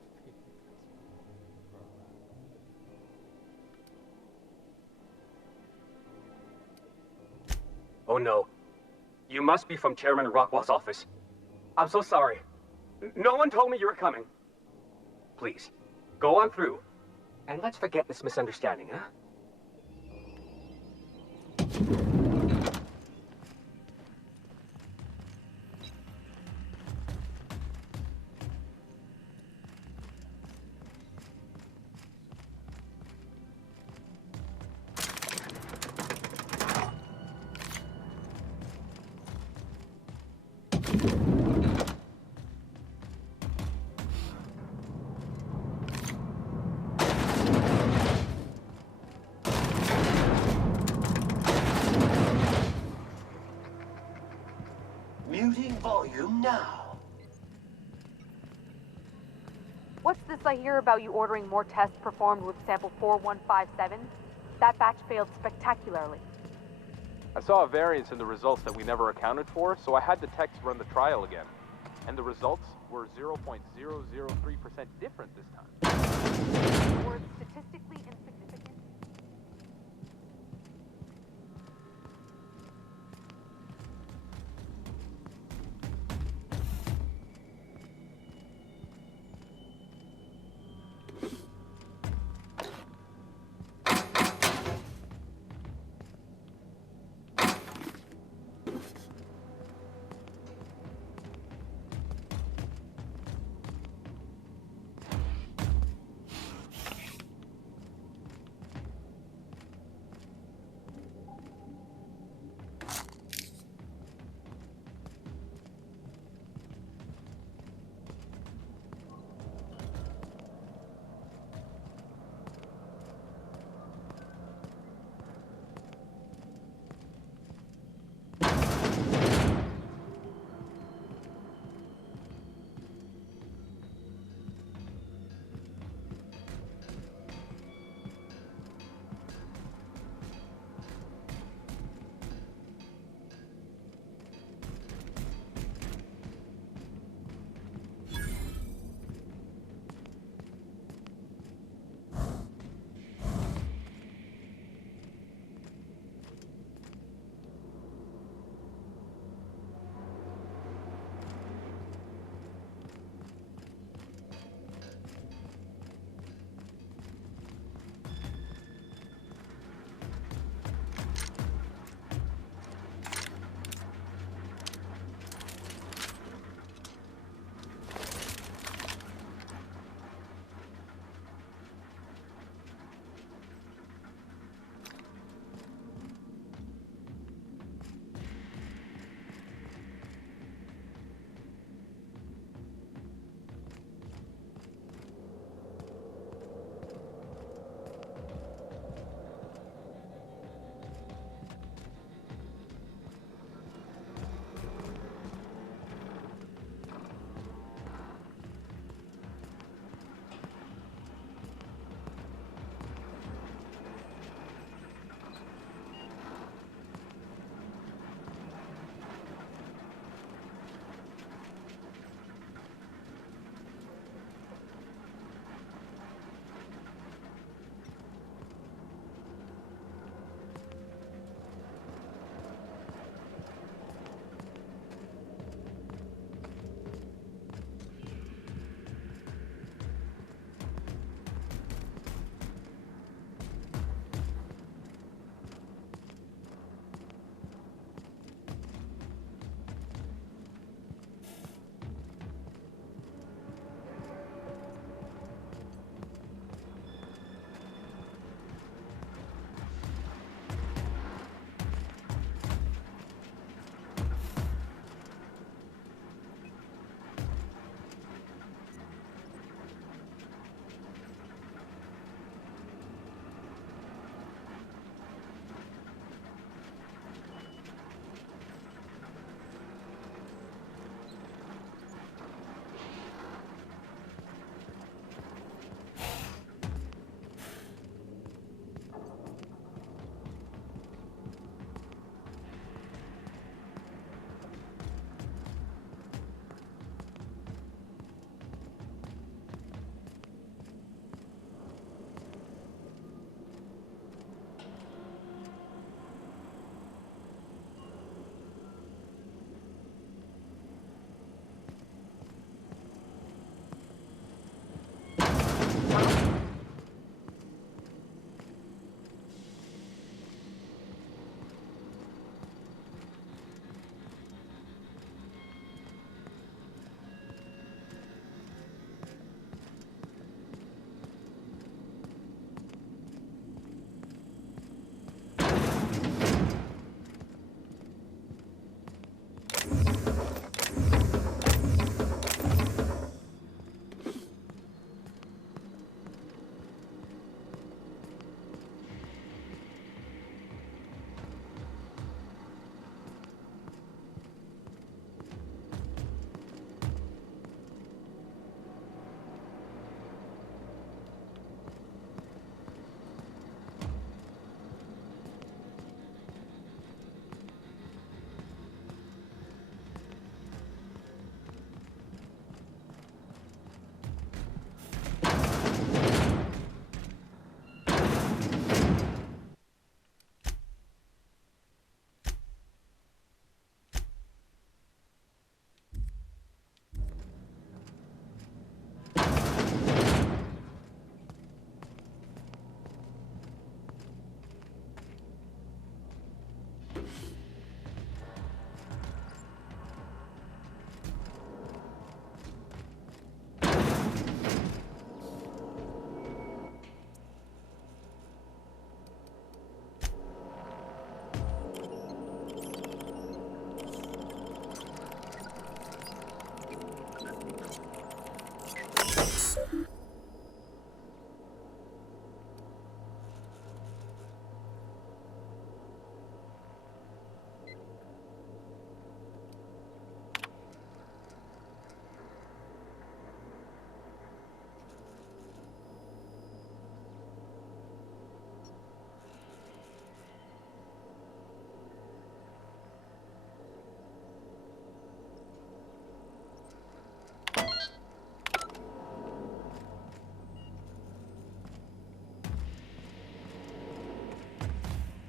Oh no. You must be from Chairman Rockwell's office. I'm so sorry. No one told me you were coming. Please, go on through. And let's forget this misunderstanding, huh? Muting volume now. What's this I hear about you ordering more tests performed with sample 4157? That batch failed spectacularly. I saw a variance in the results that we never accounted for, so I had the techs run the trial again. And the results were 0.003% different this time. Were statistically insignificant?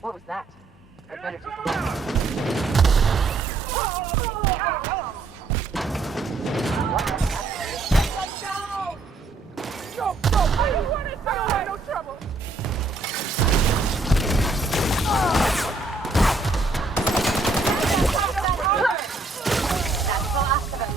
What was that? I'd better take a look. Go! I don't want it! I don't want no trouble! That's the last of it.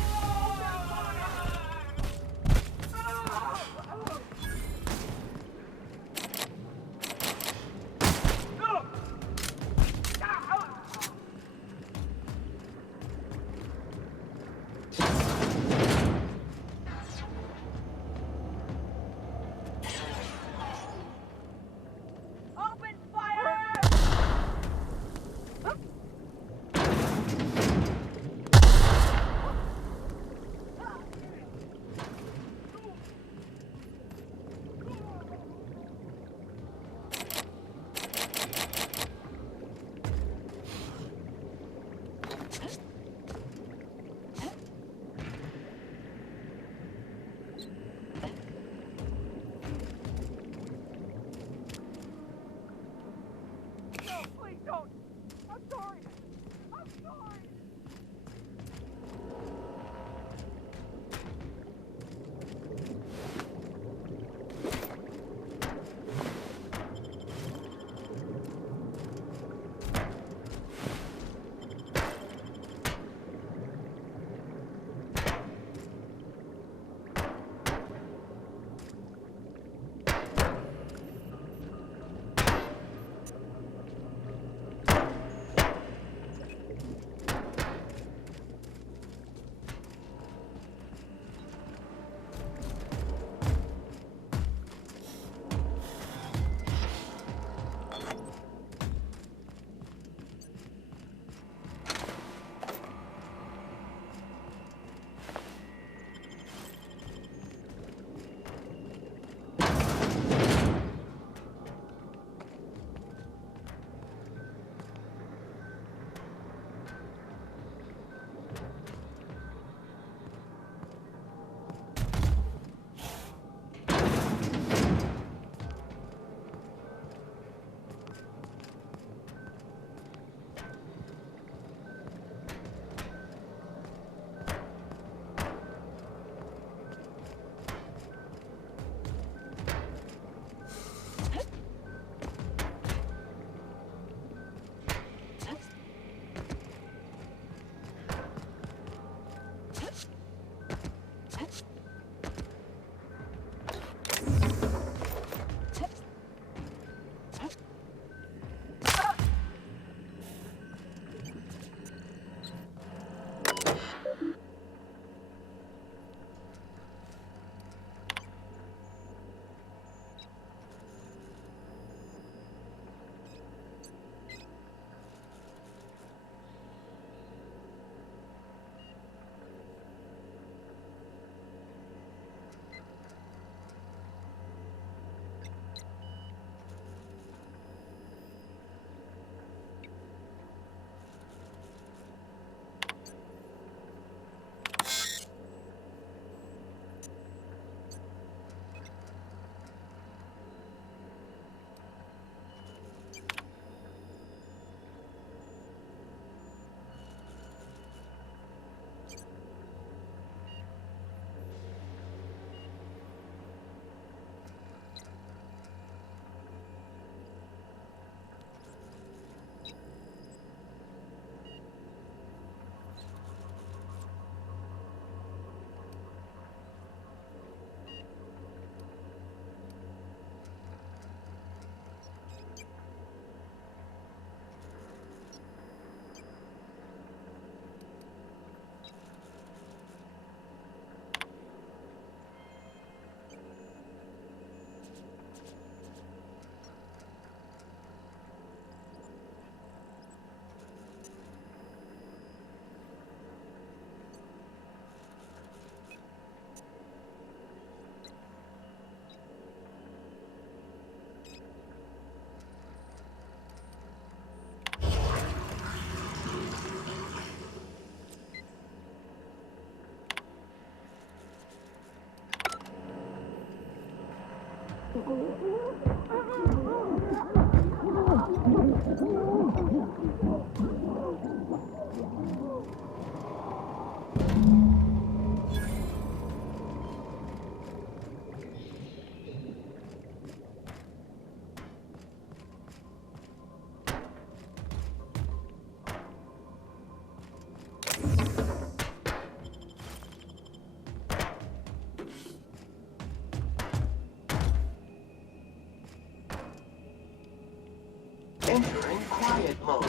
Entering quiet mode.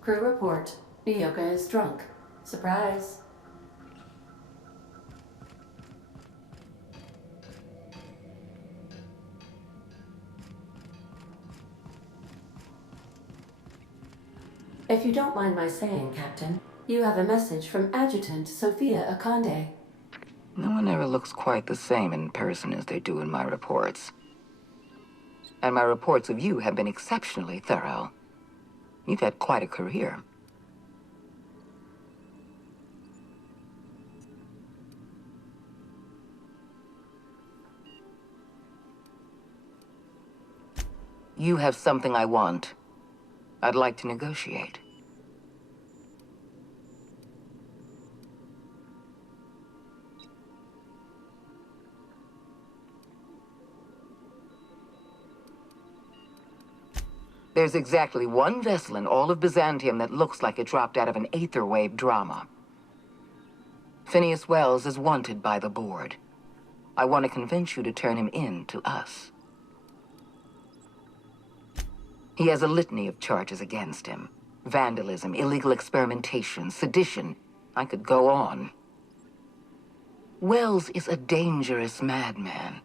Crew report. Ioka is drunk. Surprise. If you don't mind my saying, Captain, you have a message from Adjutant Sophia Akande. No one ever looks quite the same in person as they do in my reports. And my reports of you have been exceptionally thorough. You've had quite a career. You have something I want. I'd like to negotiate. There's exactly one vessel in all of Byzantium that looks like it dropped out of an Aetherwave drama. Phineas Wells is wanted by the board. I want to convince you to turn him in to us. He has a litany of charges against him. Vandalism, illegal experimentation, sedition. I could go on. Wells is a dangerous madman.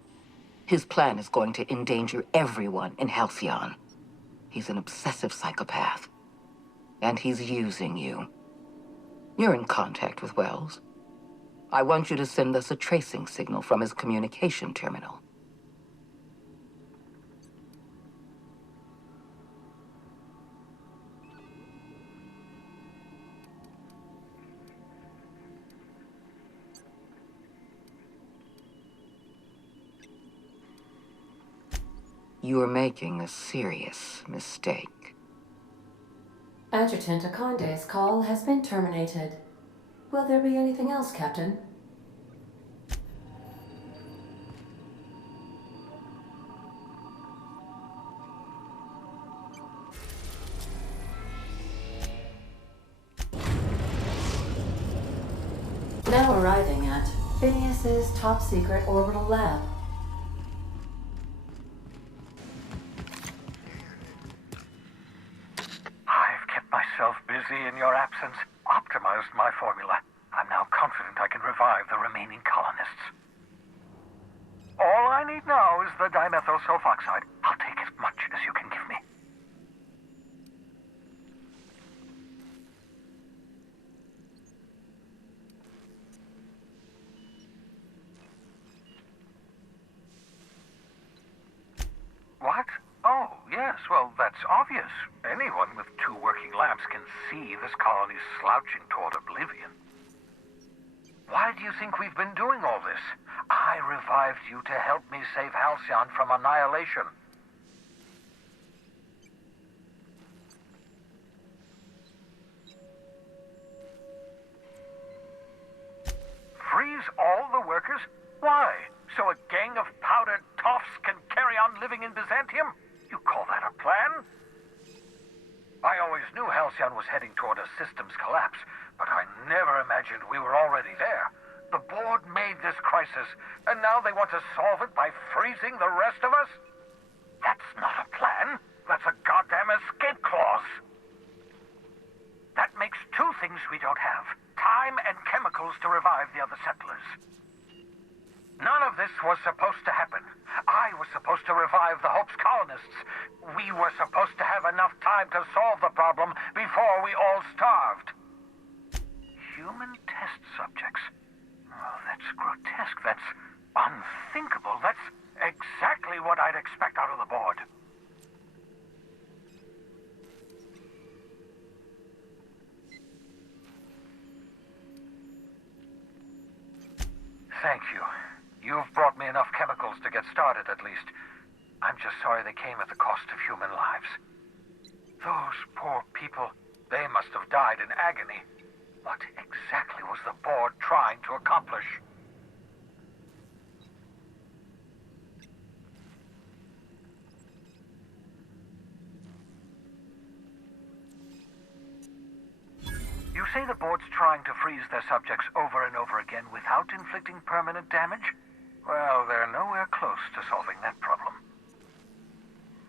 His plan is going to endanger everyone in Halcyon. He's an obsessive psychopath. And he's using you. You're in contact with Wells. I want you to send us a tracing signal from his communication terminal. You're making a serious mistake. Adjutant Akande's call has been terminated. Will there be anything else, Captain? Now arriving at Phineas's top-secret orbital lab. I've kept myself busy in your absence, optimized my formula. I'm now confident I can revive the remaining colonists. All I need now is the dimethyl sulfoxide. I'll take as much as you can give me. What? Oh, yes, well, that's obvious. Anyone with 2 working labs can see this colony's slouching toward oblivion. Why do you think we've been doing all this? I revived you to help me save Halcyon from annihilation. Freeze all the workers? Why? So a gang of powdered toffs can carry on living in Byzantium? You call that a plan? I always knew Halcyon was heading toward a systems collapse, but I never imagined we were already there. The board made this crisis, and now they want to solve it by freezing the rest of us? That's not a plan. That's a goddamn escape clause. That makes 2 things we don't have. Time and chemicals to revive the other settlers. None of this was supposed to happen. I was supposed supposed to revive the Hope's colonists. We were supposed to have enough time to solve the problem before we all starved. Human test subjects. Oh, that's grotesque. That's unthinkable. That's exactly what I'd expect out of the board. Thank you. You've brought me enough chemicals to get started, at least. I'm just sorry they came at the cost of human lives. Those poor people, they must have died in agony. What exactly was the board trying to accomplish? You say the board's trying to freeze their subjects over and over again without inflicting permanent damage? Well, they're nowhere close to solving that problem.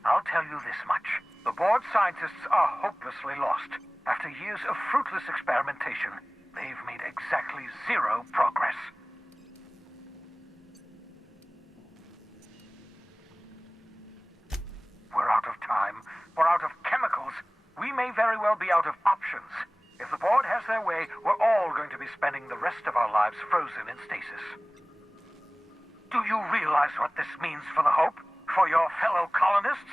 I'll tell you this much. The board scientists are hopelessly lost. After years of fruitless experimentation, they've made exactly zero progress. We're out of time. We're out of chemicals. We may very well be out of options. If the board has their way, we're all going to be spending the rest of our lives frozen in stasis. Do you realize what this means for the Hope? For your fellow colonists?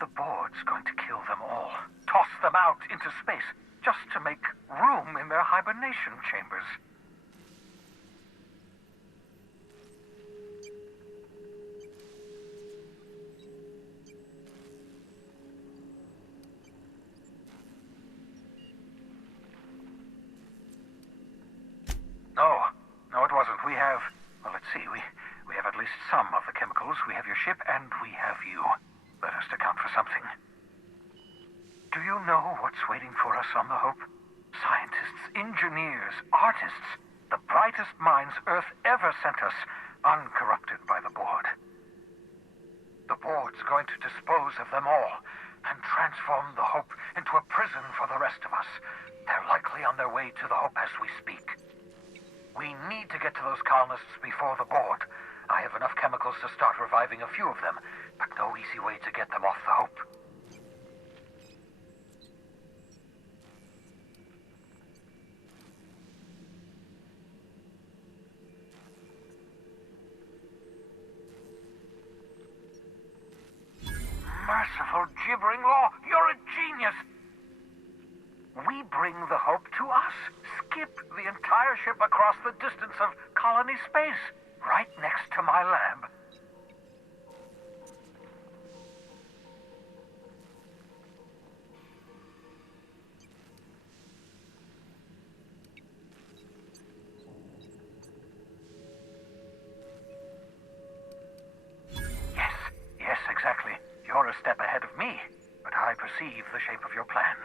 The board's going to kill them all. Toss them out into space, just to make room in their hibernation chambers. No, it wasn't. We have, well, let's see, we have at least some of the chemicals. We have your ship, and we have you. That has to count for something. Do you know what's waiting for us on the Hope? Scientists, engineers, artists, the brightest minds Earth ever sent us, uncorrupted by the board. The board's going to dispose of them all and transform the Hope into a prison for the rest of us. They're likely on their way to the Hope as we speak. We need to get to those colonists before the board. I have enough chemicals to start reviving a few of them, but no easy way to get them off the Hope. Merciful gibbering law, you're a genius! We bring the Hope to us. Skip the entire ship across the distance of colony space, right next to my lab. Yes, exactly. You're a step ahead of me, but I perceive the shape of your plan.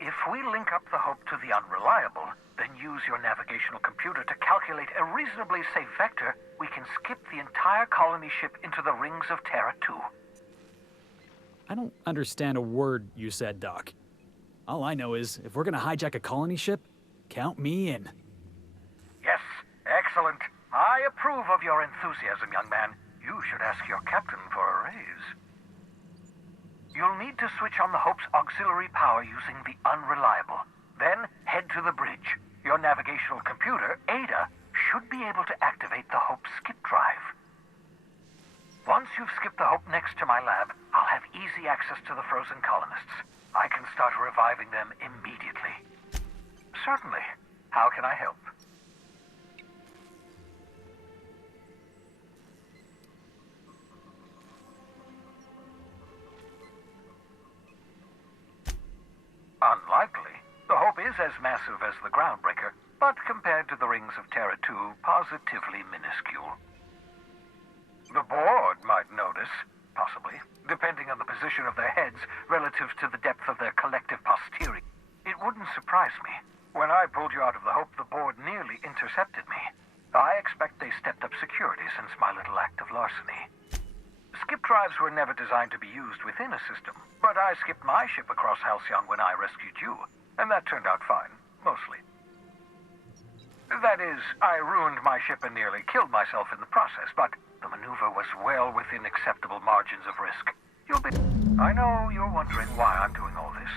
If we link up the Hope to the Unreliable, then use your navigational computer to calculate a reasonably safe vector, we can skip the entire colony ship into the rings of Terra 2. I don't understand a word you said, Doc. All I know is, if we're gonna hijack a colony ship, count me in. Yes, excellent. I approve of your enthusiasm, young man. You should ask your captain for a raise. You'll need to switch on the Hope's auxiliary power using the Unreliable. Then head to the bridge. Your navigational computer, Ada, should be able to activate the Hope's skip drive. Once you've skipped the Hope next to my lab, I'll have easy access to the frozen colonists. I can start reviving them immediately. Certainly. How can I help? Unlikely. The Hope is as massive as the Groundbreaker, but compared to the rings of Terra 2, positively minuscule. The board might notice, possibly, depending on the position of their heads relative to the depth of their collective posterior. It wouldn't surprise me. When I pulled you out of the Hope, the board nearly intercepted me. I expect they stepped up security since my little act of larceny. Skip drives were never designed to be used within a system, but I skipped my ship across Halcyon when I rescued you, and that turned out fine, mostly. That is, I ruined my ship and nearly killed myself in the process, but The maneuver was well within acceptable margins of risk. I know you're wondering why I'm doing all this.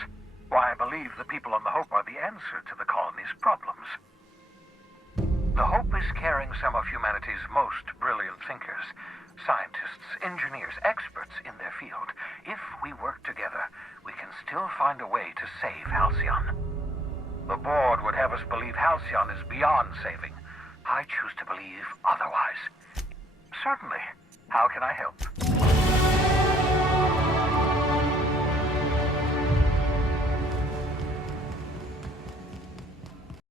Why I believe the people on the Hope are the answer to the colony's problems. The Hope is carrying some of humanity's most brilliant thinkers, scientists, engineers, experts in their field. If we work together, we can still find a way to save Halcyon. The board would have us believe Halcyon is beyond saving. I choose to believe otherwise. Certainly. How can I help?